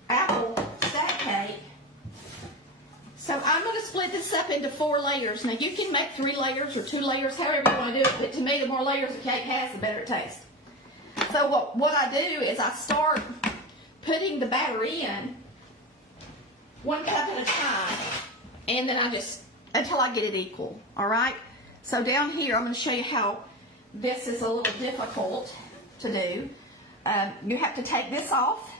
apple stack cake. So I'm going to split this up into 4 layers. Now you can make 3 layers or 2 layers, however you want to do it, but to me the more layers a cake has, the better it tastes. So what I do is I start putting the batter in 1 cup at a time, and then I just, until I get it equal, all right? So down here, I'm going to show you how this is a little difficult to do. You have to take this off.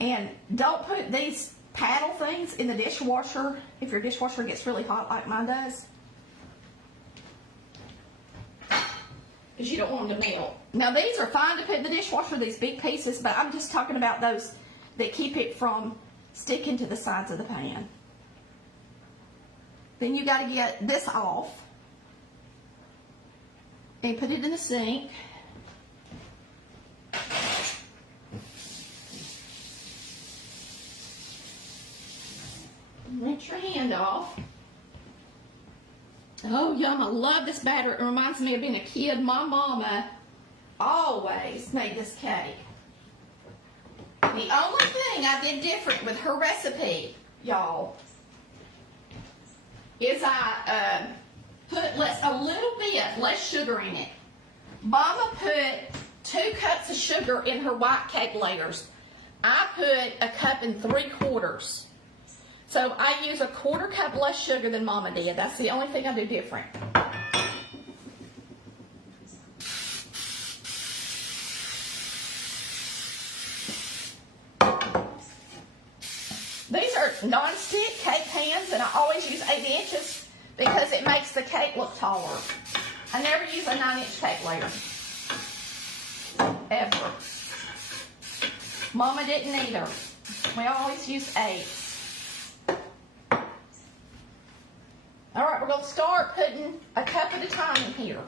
And don't put these paddle things in the dishwasher if your dishwasher gets really hot like mine does. Because you don't want them to melt. Now these are fine to put in the dishwasher, these big pieces, but I'm just talking about those that keep it from sticking to the sides of the pan. Then you got to get this off and put it in the sink. Rinse your hand off. Oh, yum, I love this batter. It reminds me of being a kid. My mama always made this cake. The only thing I did different with her recipe, y'all, is I put a little bit less sugar in it. Mama put 2 cups of sugar in her white cake layers. I put 1 3/4 cups. So I use 1/4 cup less sugar than Mama did. That's the only thing I do different. These are non-stick cake pans, and I always use 8 inches because it makes the cake look taller. I never use a 9-inch cake layer. Ever. Mama didn't either. We always use 8. All right, we're going to start putting a cup at a time in here.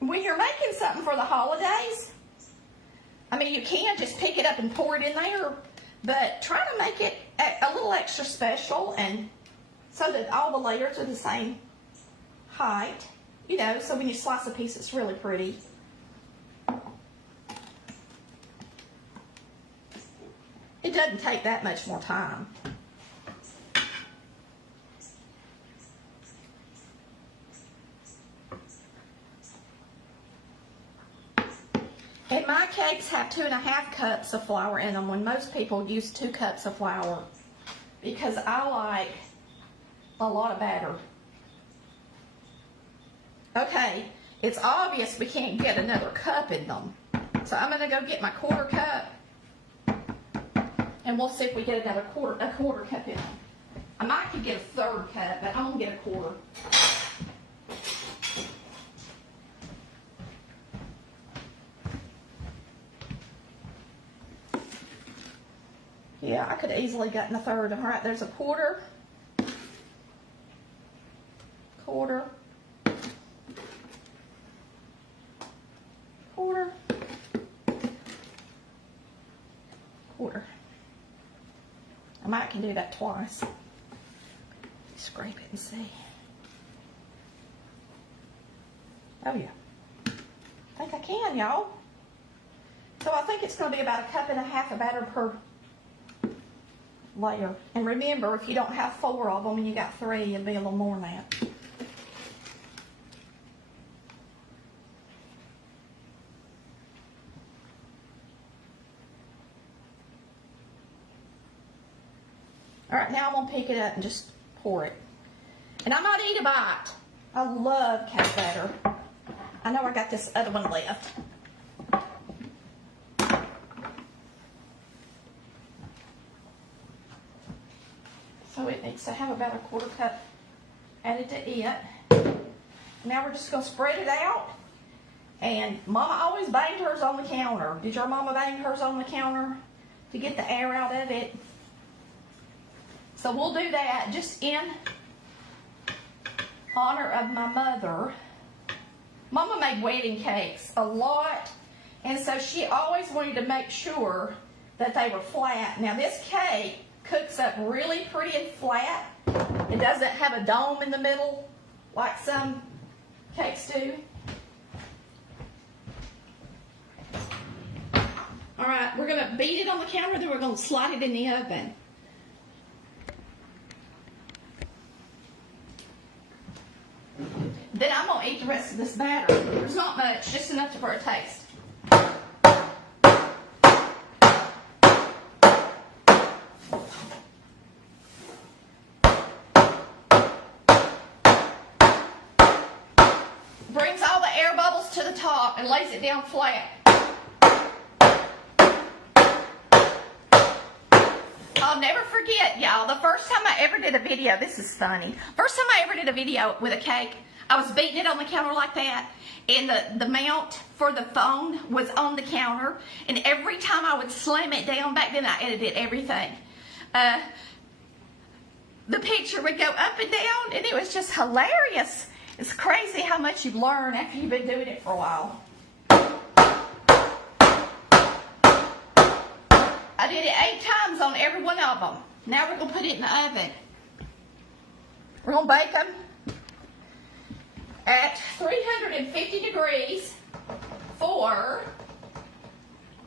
When you're making something for the holidays, I mean, you can just pick it up and pour it in there, but try to make it a little extra special, and so that all the layers are the same height, you know, so when you slice a piece, it's really pretty. It doesn't take that much more time. And my cakes have 2½ cups of flour in them when most people use 2 cups of flour, because I like a lot of batter. Okay, it's obvious we can't get another cup in them. So I'm going to go get my 1/4 cup. And we'll see if we get another a quarter cup in them. I might could get a 1/3 cup, but I'm going to get a 1/4. Yeah, I could have easily gotten a 1/3. All right, there's a 1/4. 1/4. 1/4. 1/4. I might can do that twice. Scrape it and see. Oh yeah. I think I can, y'all. So I think it's going to be about 1.5 cups of batter per layer. And remember, if you don't have 4 of them and you got 3, it'll be a little more than that. All right, now I'm going to pick it up and just pour it. And I might eat a bite. I love cake batter. I know I got this other one left. So it needs to have about 1/4 cup added to it. Now we're just going to spread it out. And Mama always banged hers on the counter. Did your Mama bang hers on the counter to get the air out of it? So we'll do that just in honor of my mother. Mama made wedding cakes a lot, and so she always wanted to make sure that they were flat. Now this cake cooks up really pretty and flat. It doesn't have a dome in the middle like some cakes do. All right, we're going to beat it on the counter, then we're going to slide it in the oven. Then I'm going to eat the rest of this batter. There's not much, just enough for a taste. to the top and lays it down flat. I'll never forget, y'all, the first time I ever did a video, this is funny. First time I ever did a video with a cake, I was beating it on the counter like that, and the mount for the phone was on the counter, and every time I would slam it down, back then I edited everything. The picture would go up and down, and it was just hilarious. It's crazy how much you learn after you've been doing it for a while. I did it 8 times on every one of them. Now we're going to put it in the oven. We're going to bake them at 350 degrees for,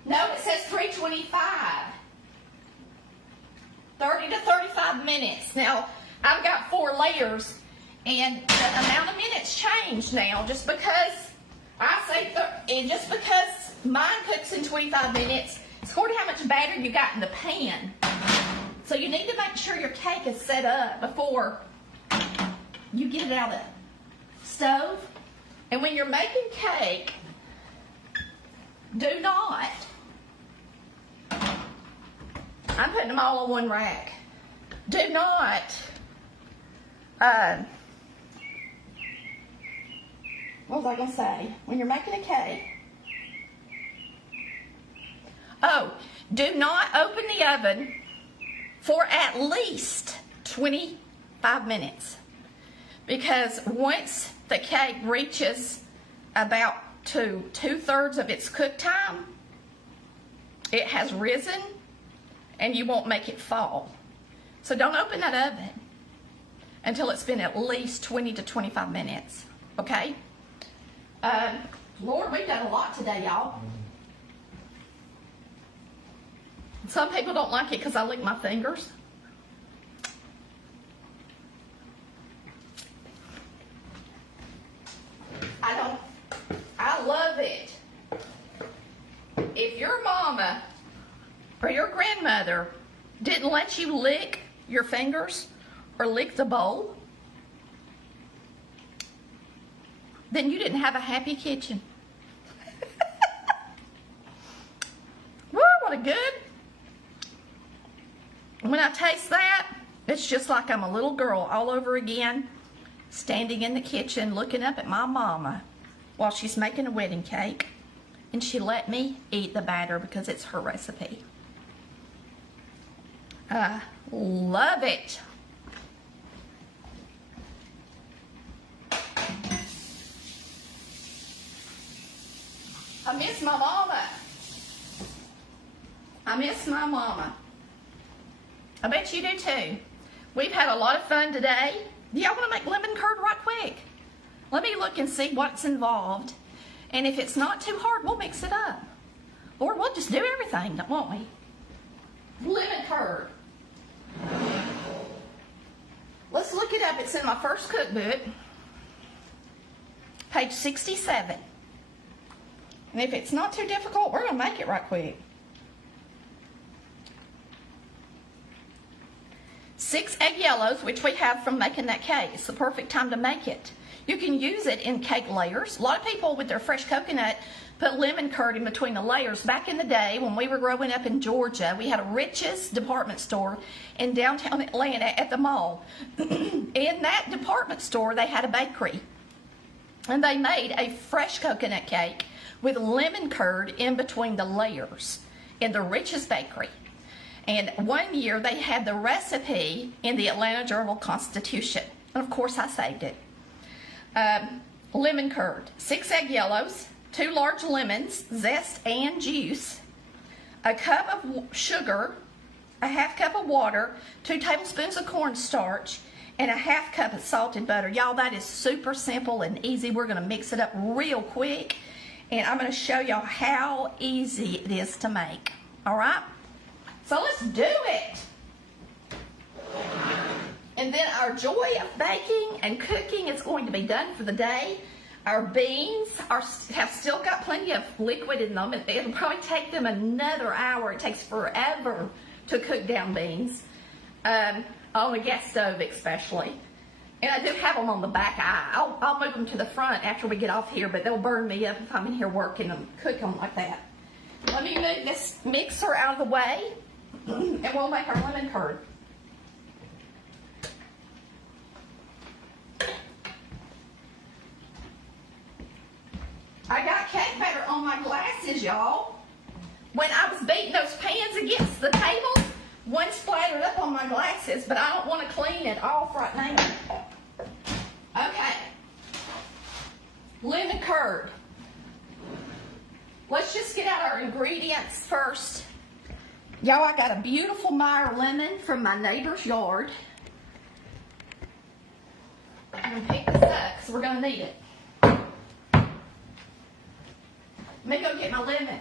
no, it says 325. 30 to 35 minutes. Now, I've got 4 layers, and the amount of minutes changed now just because I say, and just because mine cooks in 25 minutes, it's according to how much batter you got in the pan. So you need to make sure your cake is set up before you get it out of the stove. And when you're making cake, do not, I'm putting them all on one rack. Do not what was I going to say? When you're making a cake, do not open the oven for at least 25 minutes. Because once the cake reaches about to 2/3 of its cook time, it has risen and you won't make it fall. So don't open that oven until it's been at least 20 to 25 minutes, okay? Lord, we've done a lot today, y'all. Some people don't like it because I lick my fingers. I love it. If your mama or your grandmother didn't let you lick your fingers or lick the bowl, then you didn't have a happy kitchen. Woo, what a good. When I taste that, it's just like I'm a little girl all over again, standing in the kitchen looking up at my mama while she's making a wedding cake, and she let me eat the batter because it's her recipe. I love it. I miss my mama. I miss my mama. I bet you do too. We've had a lot of fun today. Do y'all want to make lemon curd right quick? Let me look and see what's involved. And if it's not too hard, we'll mix it up. Or we'll just do everything, won't we? Lemon curd. Let's look it up. It's in my first cookbook. Page 67. And if it's not too difficult, we're going to make it right quick. 6 egg yellows, which we have from making that cake. It's the perfect time to make it. You can use it in cake layers. A lot of people with their fresh coconut put lemon curd in between the layers. Back in the day when we were growing up in Georgia, we had a Rich's department store in downtown Atlanta at the mall. In that department store, they had a bakery. And they made a fresh coconut cake with lemon curd in between the layers in the Rich's bakery. And one year they had the recipe in the Atlanta Journal-Constitution. And of course I saved it. Lemon curd, 6 egg yellows, 2 large lemons, zest and juice, a cup of sugar, a ½ cup of water, 2 tablespoons of cornstarch, and a ½ cup of salted butter. Y'all, that is super simple and easy. We're going to mix it up real quick, and I'm going to show y'all how easy it is to make. All right? So let's do it. And then our joy of baking and cooking is going to be done for the day. Our beans have still got plenty of liquid in them. It'll probably take them another hour. It takes forever to cook down beans, on a gas stove especially. And I do have them on the back eye. I'll move them to the front after we get off here, but they'll burn me up if I'm in here working and cook them like that. Let me move this mixer out of the way, and we'll make our lemon curd. I got cake batter on my glasses, y'all. When I was beating those pans against the table, one splattered up on my glasses, but I don't want to clean it off right now. Okay. Lemon curd. Let's just get out our ingredients first. Y'all, I got a beautiful Meyer lemon from my neighbor's yard. I'm going to pick this up because we're going to need it. Let me go get my lemon.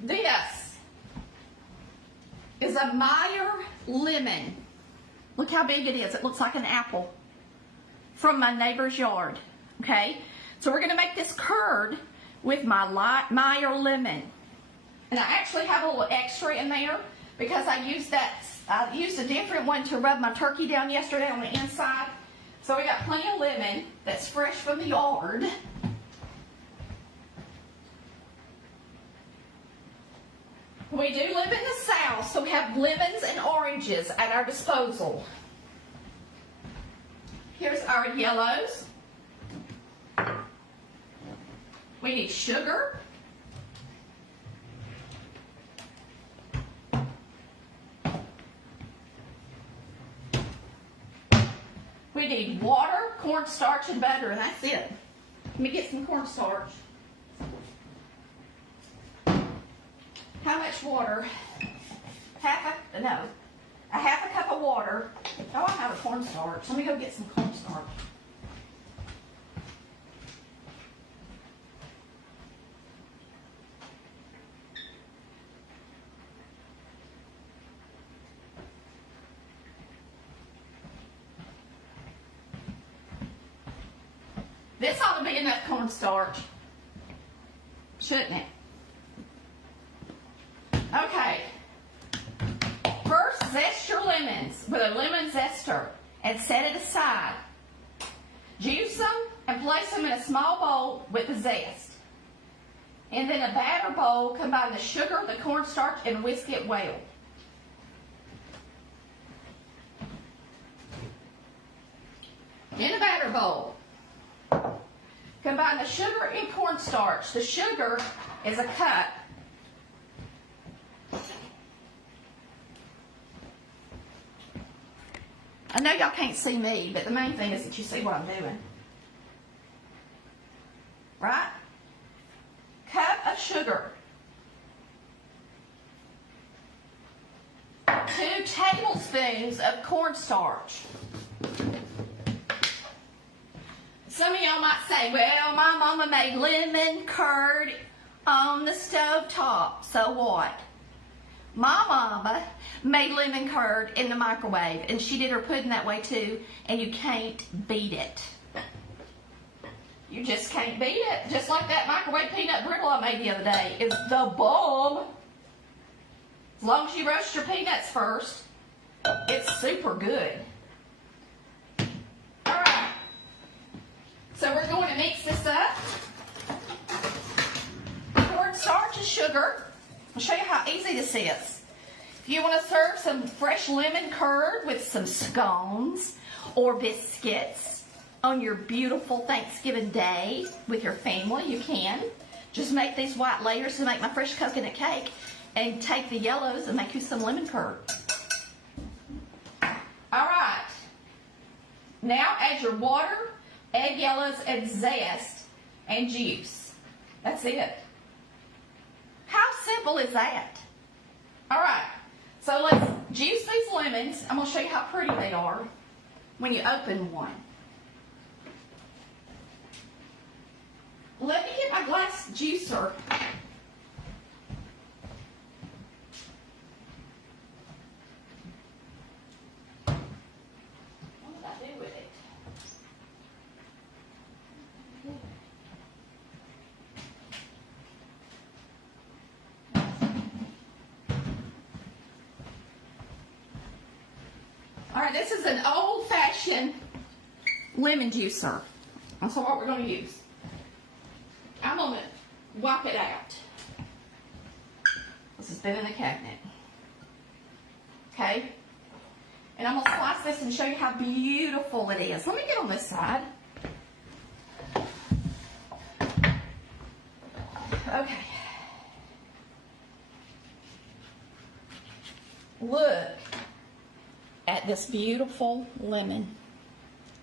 This is a Meyer lemon. Look how big it is. It looks like an apple. From my neighbor's yard. Okay? So we're going to make this curd with my Meyer lemon. And I actually have a little extra in there because I used a different one to rub my turkey down yesterday on the inside. So we got plenty of lemon that's fresh from the yard. We do live in the South, so we have lemons and oranges at our disposal. Here's our yellows. We need sugar. We need water, cornstarch, and butter, and that's it. Let me get some cornstarch. How much water? A half a cup of water. Oh, I have a cornstarch. Let me go get some cornstarch. This ought to be enough cornstarch, shouldn't it? Okay. First, zest your lemons with a lemon zester and set it aside. Juice them and place them in a small bowl with the zest. And then a batter bowl, combine the sugar, the cornstarch, and whisk it well. In a batter bowl, combine the sugar and cornstarch. The sugar is a cup. I know y'all can't see me, but the main thing is that you see what I'm doing. Right? Cup of sugar. 2 tablespoons of cornstarch. Some of y'all might say, well, my mama made lemon curd on the stove top. So what? My mama made lemon curd in the microwave, and she did her pudding that way too, and you can't beat it. You just can't beat it. Just like that microwave peanut brittle I made the other day is the bomb. As long as you roast your peanuts first, it's super good. All right. So we're going to mix this up. Cornstarch and sugar. I'll show you how easy this is. If you want to serve some fresh lemon curd with some scones or biscuits on your beautiful Thanksgiving day with your family, you can. Just make these white layers to make my fresh coconut cake and take the yellows and make you some lemon curd. All right. Now add your water, egg yellows, and zest, and juice. That's it. How simple is that? All right, so let's juice these lemons. I'm going to show you how pretty they are when you open one. Let me get my glass juicer. What did I do with it? All right, this is an old-fashioned lemon juicer. That's what we're going to use. I'm going to wipe it out. This has been in the cabinet. Okay? And I'm going to slice this and show you how beautiful it is. Let me get on this side. Okay. Look at this beautiful lemon.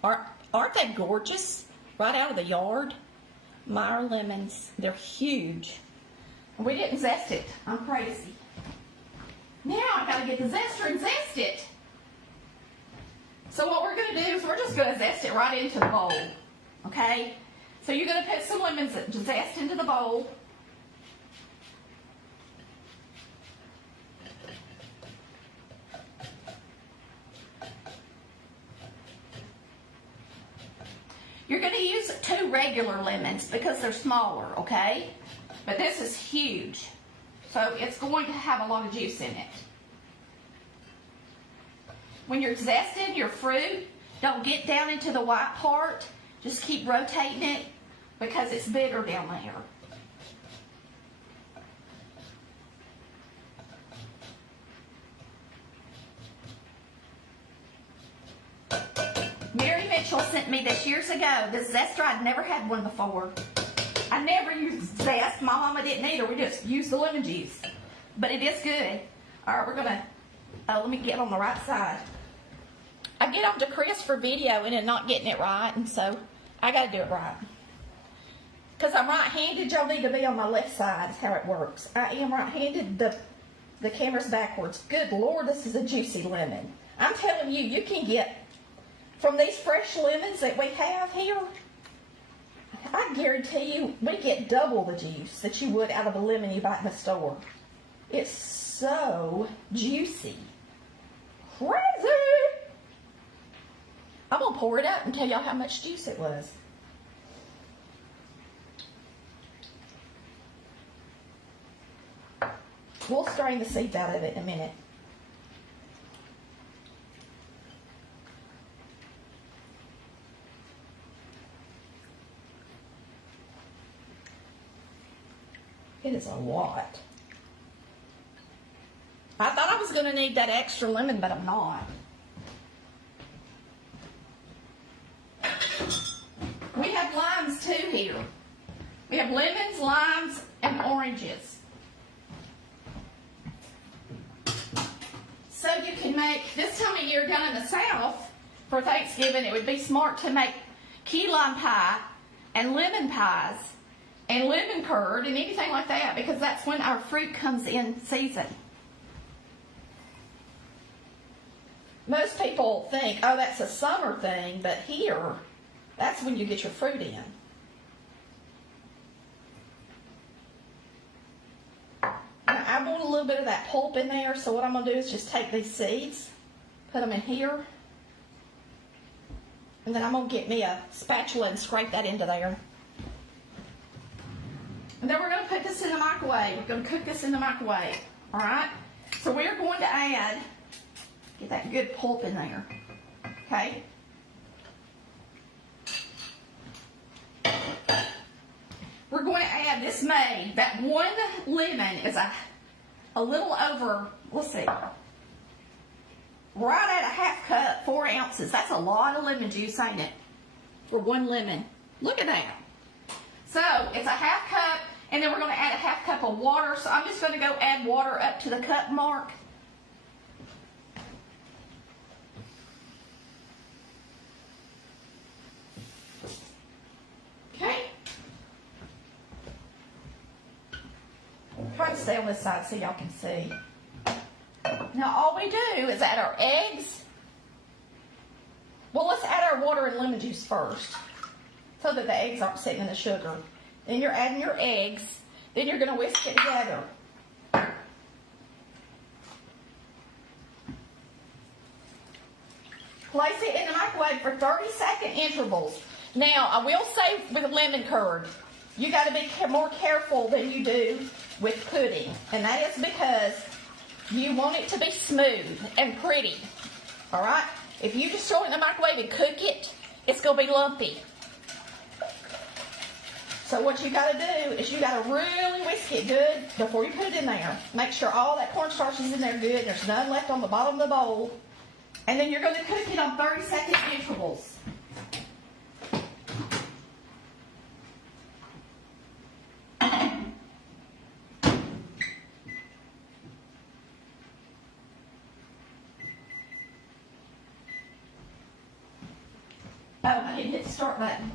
Aren't they gorgeous? Right out of the yard. Meyer lemons. They're huge. We didn't zest it. I'm crazy. Now I gotta get the zester and zest it. So what we're gonna do is we're just gonna zest it right into the bowl. Okay? So you're gonna put some lemon zest into the bowl. You're going to use 2 regular lemons because they're smaller, okay? But this is huge. So it's going to have a lot of juice in it. When you're zesting your fruit, don't get down into the white part. Just keep rotating it because it's bitter down there. Mary Mitchell sent me this years ago. This zester, I'd never had one before. I never used zest. My mama didn't either. We just used the lemon juice. But it is good. All right, we're going to, let me get on the right side. I get on to Chris for videoing and not getting it right, and so I got to do it right. Because I'm right-handed, y'all need to be on my left side is how it works. I am right-handed. The camera's backwards. Good Lord, this is a juicy lemon. I'm telling you, you can get, from these fresh lemons that we have here, I guarantee you, we get double the juice that you would out of a lemon you buy in the store. It's so juicy. Crazy! I'm going to pour it out and tell y'all how much juice it was. We'll strain the seeds out of it in a minute. It is a lot. I thought I was going to need that extra lemon, but I'm not. We have limes too here. We have lemons, limes, and oranges. So you can make, this time of year down in the South, for Thanksgiving, it would be smart to make key lime pie and lemon pies and lemon curd and anything like that, because that's when our fruit comes in season. Most people think, oh, that's a summer thing, but here, that's when you get your fruit in. Now, I want a little bit of that pulp in there, so what I'm going to do is just take these seeds, put them in here, and then I'm going to get me a spatula and scrape that into there. And then we're going to put this in the microwave. We're going to cook this in the microwave. All right? So we're going to add, get that good pulp in there. Okay? We're going to add this made. That 1 lemon is a little over, let's see, right at a ½ cup, 4 ounces. That's a lot of lemon juice, ain't it? For 1 lemon. Look at that. So it's a ½ cup, and then we're going to add a ½ cup of water. So I'm just going to go add water up to the cup mark. Okay. Try to stay on this side so y'all can see. Now all we do is add our eggs. Well, let's add our water and lemon juice first, so that the eggs aren't sitting in the sugar. Then you're adding your eggs. Then you're going to whisk it together. Place it in the microwave for 30-second intervals. Now, I will say with lemon curd, you got to be more careful than you do with pudding. And that is because you want it to be smooth and pretty. All right? If you just throw it in the microwave and cook it, it's going to be lumpy. So what you got to do is you got to really whisk it good before you put it in there. Make sure all that cornstarch is in there good. There's none left on the bottom of the bowl. And then you're going to cook it on 30-second intervals. Oh, I didn't hit the start button.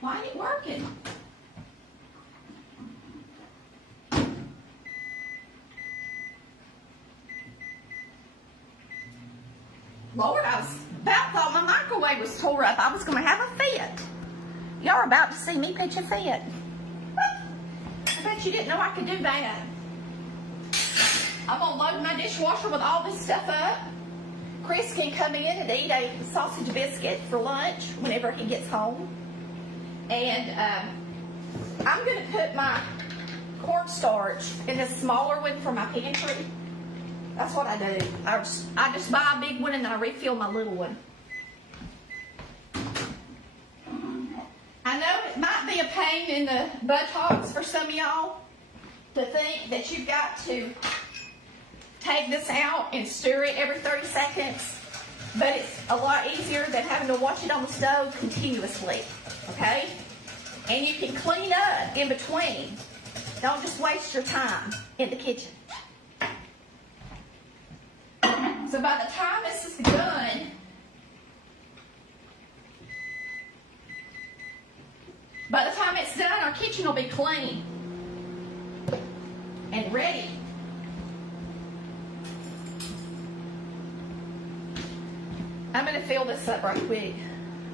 Why ain't it working? Lord, I was about thought my microwave was tore up. I was going to have a fit. Y'all are about to see me pitch a fit. I bet you didn't know I could do that. I'm going to load my dishwasher with all this stuff up. Chris can come in and eat a sausage biscuit for lunch whenever he gets home. And I'm going to put my cornstarch in this smaller one for my pantry. That's what I do. I just buy a big one and then I refill my little one. I know it might be a pain in the buttocks for some of y'all to think that you've got to take this out and stir it every 30 seconds, but it's a lot easier than having to watch it on the stove continuously, okay? And you can clean up in between. Don't just waste your time in the kitchen. So by the time this is done, our kitchen will be clean and ready. I'm going to fill this up right quick.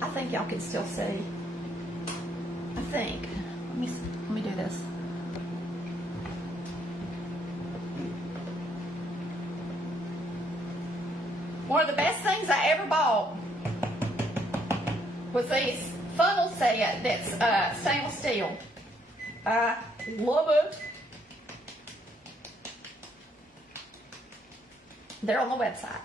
I think y'all can still see. I think. Let me do this. One of the best things I ever bought was this funnel set that's stainless steel. I love it. They're on the website.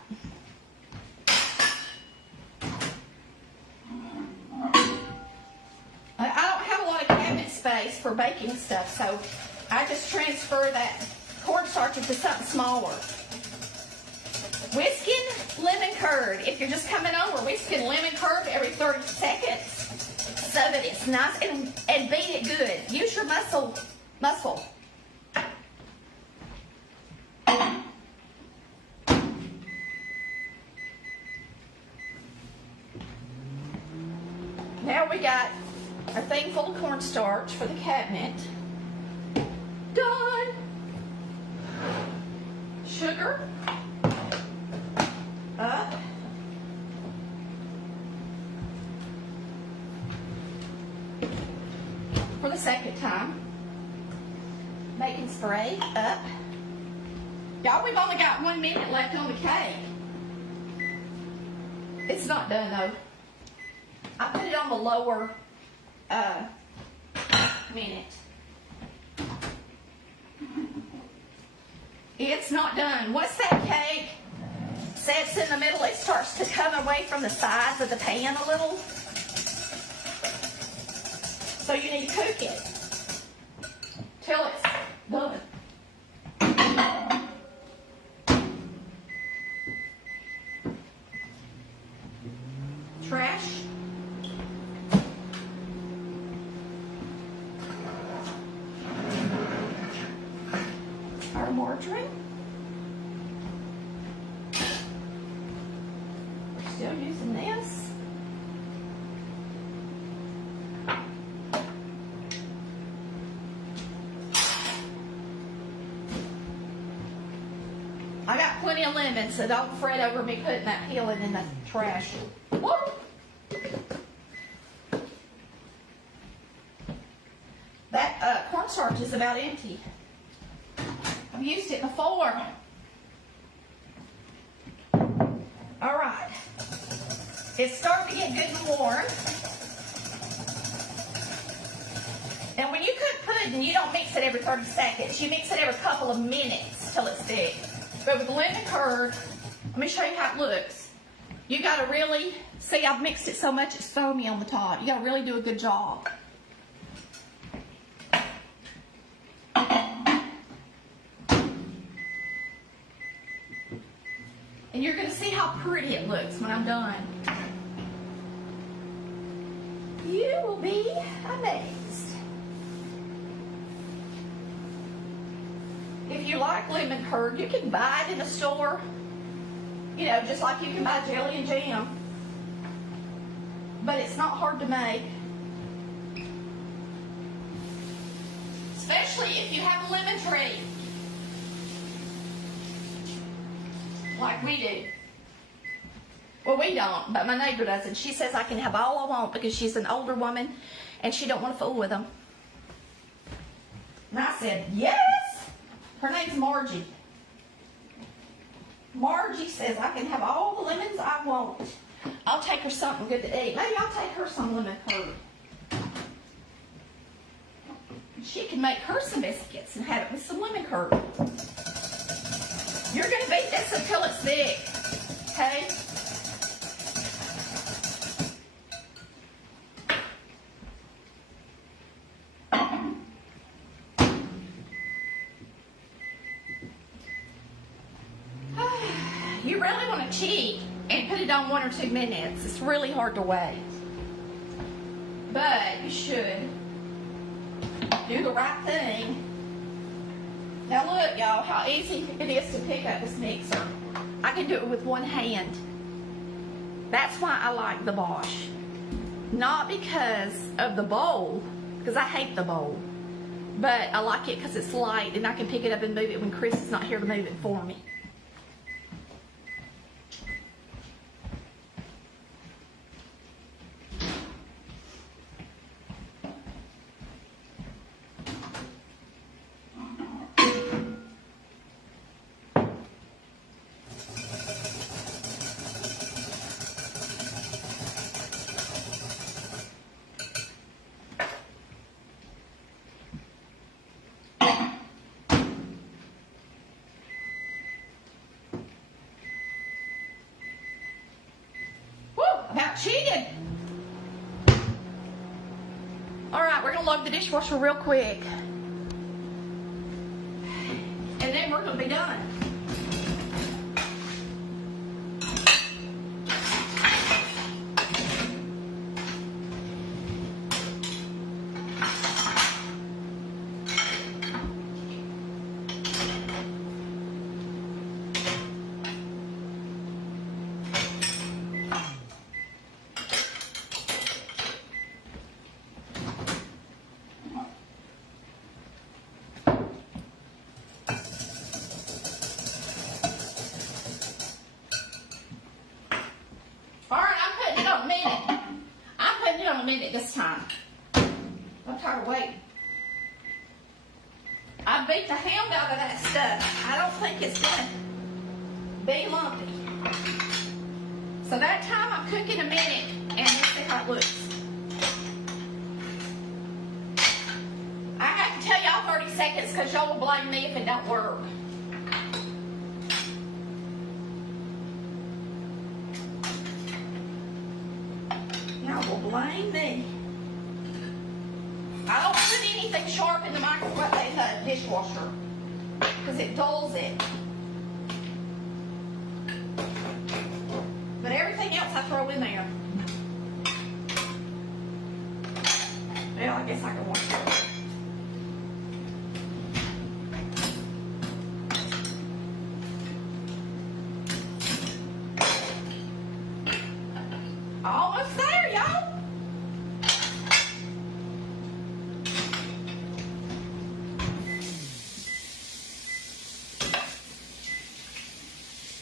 I don't have a lot of cabinet space for baking stuff, so I just transfer that cornstarch into something smaller. Whisking lemon curd. If you're just coming on, we're whisking lemon curd every 30 seconds so that it's nice, and beat it good. Use your muscle. Now we got our thing full of cornstarch for the cabinet. Done. Sugar. Up. For the second time. Baking spray up. Y'all, we've only got 1 minute left on the cake. It's not done though. I put it on the lower minute. It's not done. Once that cake sets in the middle, it starts to come away from the sides of the pan a little. So you need to cook it till it's done. Trash. Our margarine. We're still using this. I got plenty of lemons, so don't fret over me putting that peeling in the trash. Woo! That cornstarch is about empty. I've used it before. All right. It's starting to get good and warm. And when you cook pudding, you don't mix it every 30 seconds. You mix it every couple of minutes till it's thick. But with lemon curd, Let me show you how it looks. You gotta really, see I've mixed it so much it's foamy on the top. You gotta really do a good job. And you're gonna see how pretty it looks when I'm done. You will be amazed. If you like lemon curd, you can buy it in a store. You know, just like you can buy jelly and jam. But it's not hard to make. Especially if you have a lemon tree. Like we do. Well, we don't, but my neighbor does, and she says I can have all I want because she's an older woman and she don't want to fool with them. And I said, yes. Her name's Margie. Margie says I can have all the lemons I want. I'll take her something good to eat. Maybe I'll take her some lemon curd. She can make her some biscuits and have it with some lemon curd. You're going to beat this until it's thick, okay? You really want to cheat and put it on 1 or 2 minutes. It's really hard to wait. But you should do the right thing. Now look, y'all, how easy it is to pick up this mixer. I can do it with one hand. That's why I like the Bosch. Not because of the bowl, because I hate the bowl. But I like it because it's light and I can pick it up and move it when Chris is not here to move it for me. About cheated. All right, we're gonna load the dishwasher real quick. And then we're gonna be done. Minute this time. I'm tired of waiting. I beat the hound out of that stuff. I don't think it's gonna be lumpy. So that time I'm cooking a minute and let's see how it looks. I have to tell y'all 30 seconds because y'all will blame me if it don't work. Will blame me. I don't put anything sharp in the microwave in the dishwasher because it dulls it. But everything else I throw in there. Well, I guess I can wash it. Almost there, y'all.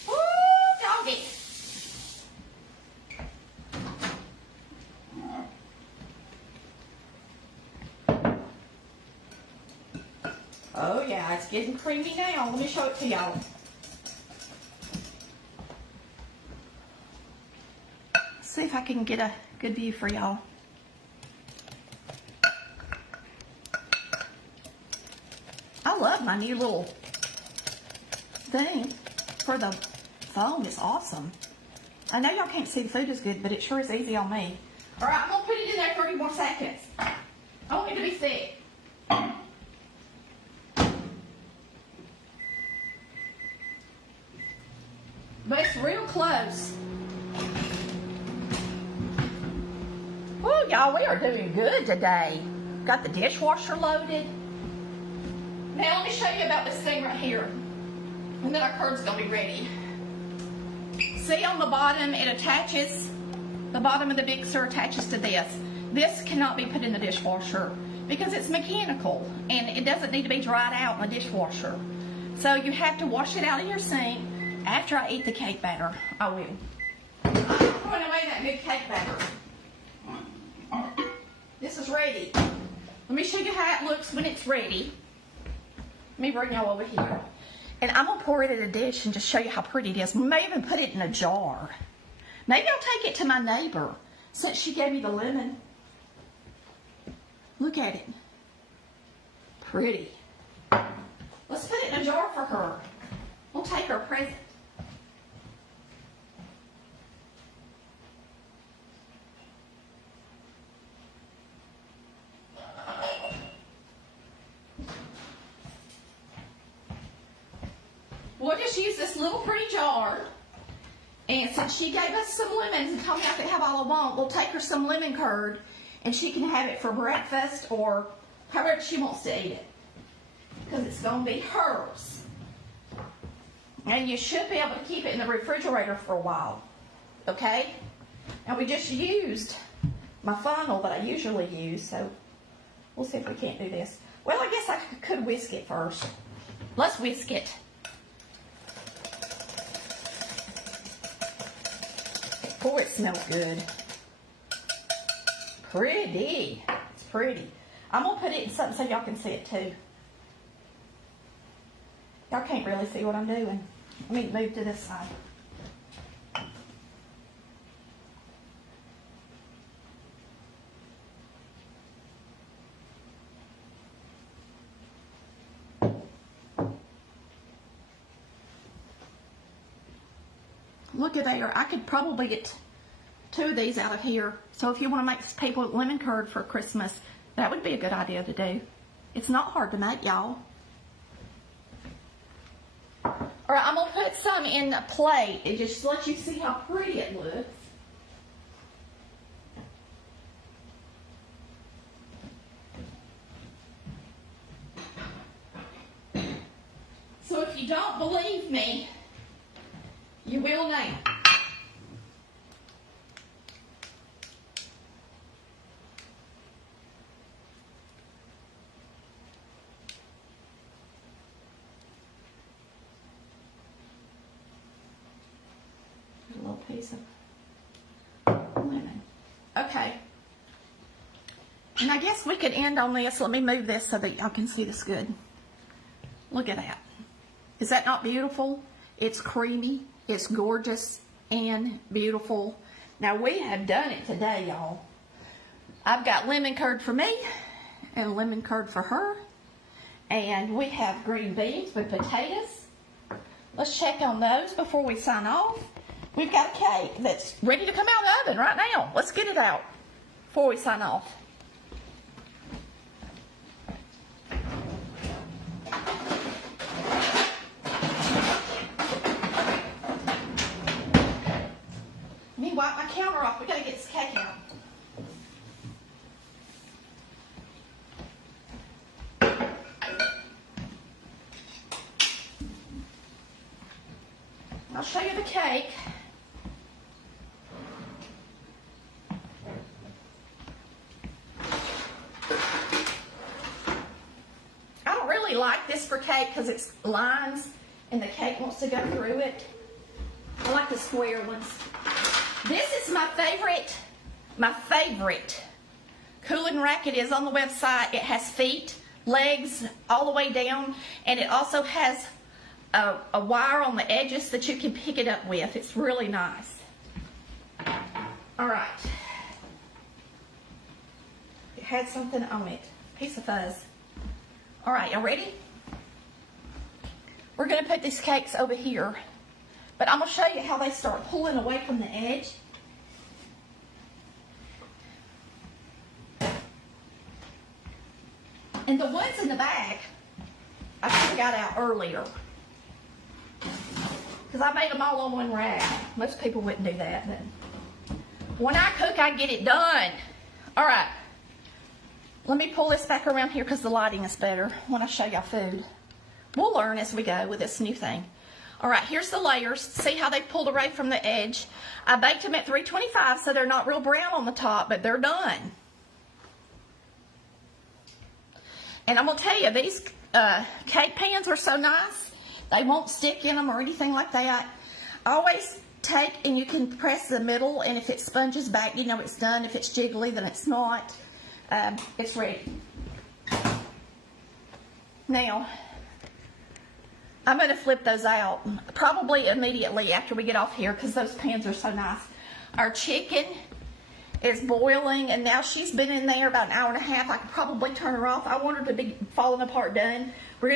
Woo, doggy. Oh yeah, it's getting creamy now. Let me show it to y'all. See if I can get a good view for y'all. I love my new little thing for the foam is awesome. I know y'all can't see the food as good, but it sure is easy on me. All right, I'm gonna put it in there 30 more seconds. I want it to be thick. But it's real close. Woo, y'all, we are doing good today. Got the dishwasher loaded. Now let me show you about this thing right here. And then our curd's gonna be ready. See on the bottom, it attaches, the bottom of the mixer attaches to this. This cannot be put in the dishwasher because it's mechanical and it doesn't need to be dried out in the dishwasher. So you have to wash it out of your sink. After I eat the cake batter, I will. I'm throwing away that good cake batter. This is ready. Let me show you how it looks when it's ready. Let me bring y'all over here. And I'm going to pour it in a dish and just show you how pretty it is. We may even put it in a jar. Maybe I'll take it to my neighbor since she gave me the lemon. Look at it. Pretty. Let's put it in a jar for her. We'll take her a present. We'll just use this little pretty jar. And since she gave us some lemons and told me I could have all I want, we'll take her some lemon curd and she can have it for breakfast or however she wants to eat it. Because it's going to be hers. And you should be able to keep it in the refrigerator for a while. Okay? And we just used my funnel that I usually use, so we'll see if we can't do this. Well, I guess I could whisk it first. Let's whisk it. Oh, it smells good. Pretty. It's pretty. I'm going to put it in something so y'all can see it too. Y'all can't really see what I'm doing. Let me move to this side. Look at there. I could probably get 2 of these out of here. So if you want to make people lemon curd for Christmas, that would be a good idea to do. It's not hard to make, y'all. All right, I'm going to put some in a plate and just let you see how pretty it looks. So if you don't believe me, you will now. A little piece of lemon. Okay. And I guess we could end on this. Let me move this so that y'all can see this good. Look at that. Is that not beautiful? It's creamy. It's gorgeous and beautiful. Now we have done it today, y'all. I've got lemon curd for me and lemon curd for her. And we have green beans with potatoes. Let's check on those before we sign off. We've got a cake that's ready to come out of the oven right now. Let's get it out before we sign off. Let me wipe my counter off. We gotta get this cake out. I'll show you the cake. I don't really like this for cake because it's lines and the cake wants to go through it. I like the square ones. This is my favorite. Cooling rack. It is on the website. It has feet, legs, all the way down, and it also has a wire on the edges that you can pick it up with. It's really nice. All right. It had something on it. Piece of fuzz. All right, y'all ready? We're going to put these cakes over here. But I'm going to show you how they start pulling away from the edge. And the ones in the bag, I should have got out earlier. Because I made them all on one rack. Most people wouldn't do that. But when I cook, I get it done. All right. Let me pull this back around here because the lighting is better when I show y'all food. We'll learn as we go with this new thing. All right, here's the layers. See how they pulled away from the edge? I baked them at 325, so they're not real brown on the top, but they're done. And I'm going to tell you, these cake pans are so nice. They won't stick in them or anything like that. Always take and you can press the middle, and if it sponges back, you know it's done. If it's jiggly, then it's not. It's ready. Now, I'm going to flip those out probably immediately after we get off here because those pans are so nice. Our chicken is boiling, and now she's been in there about an hour and a half. I could probably turn her off. I want her to be falling apart done.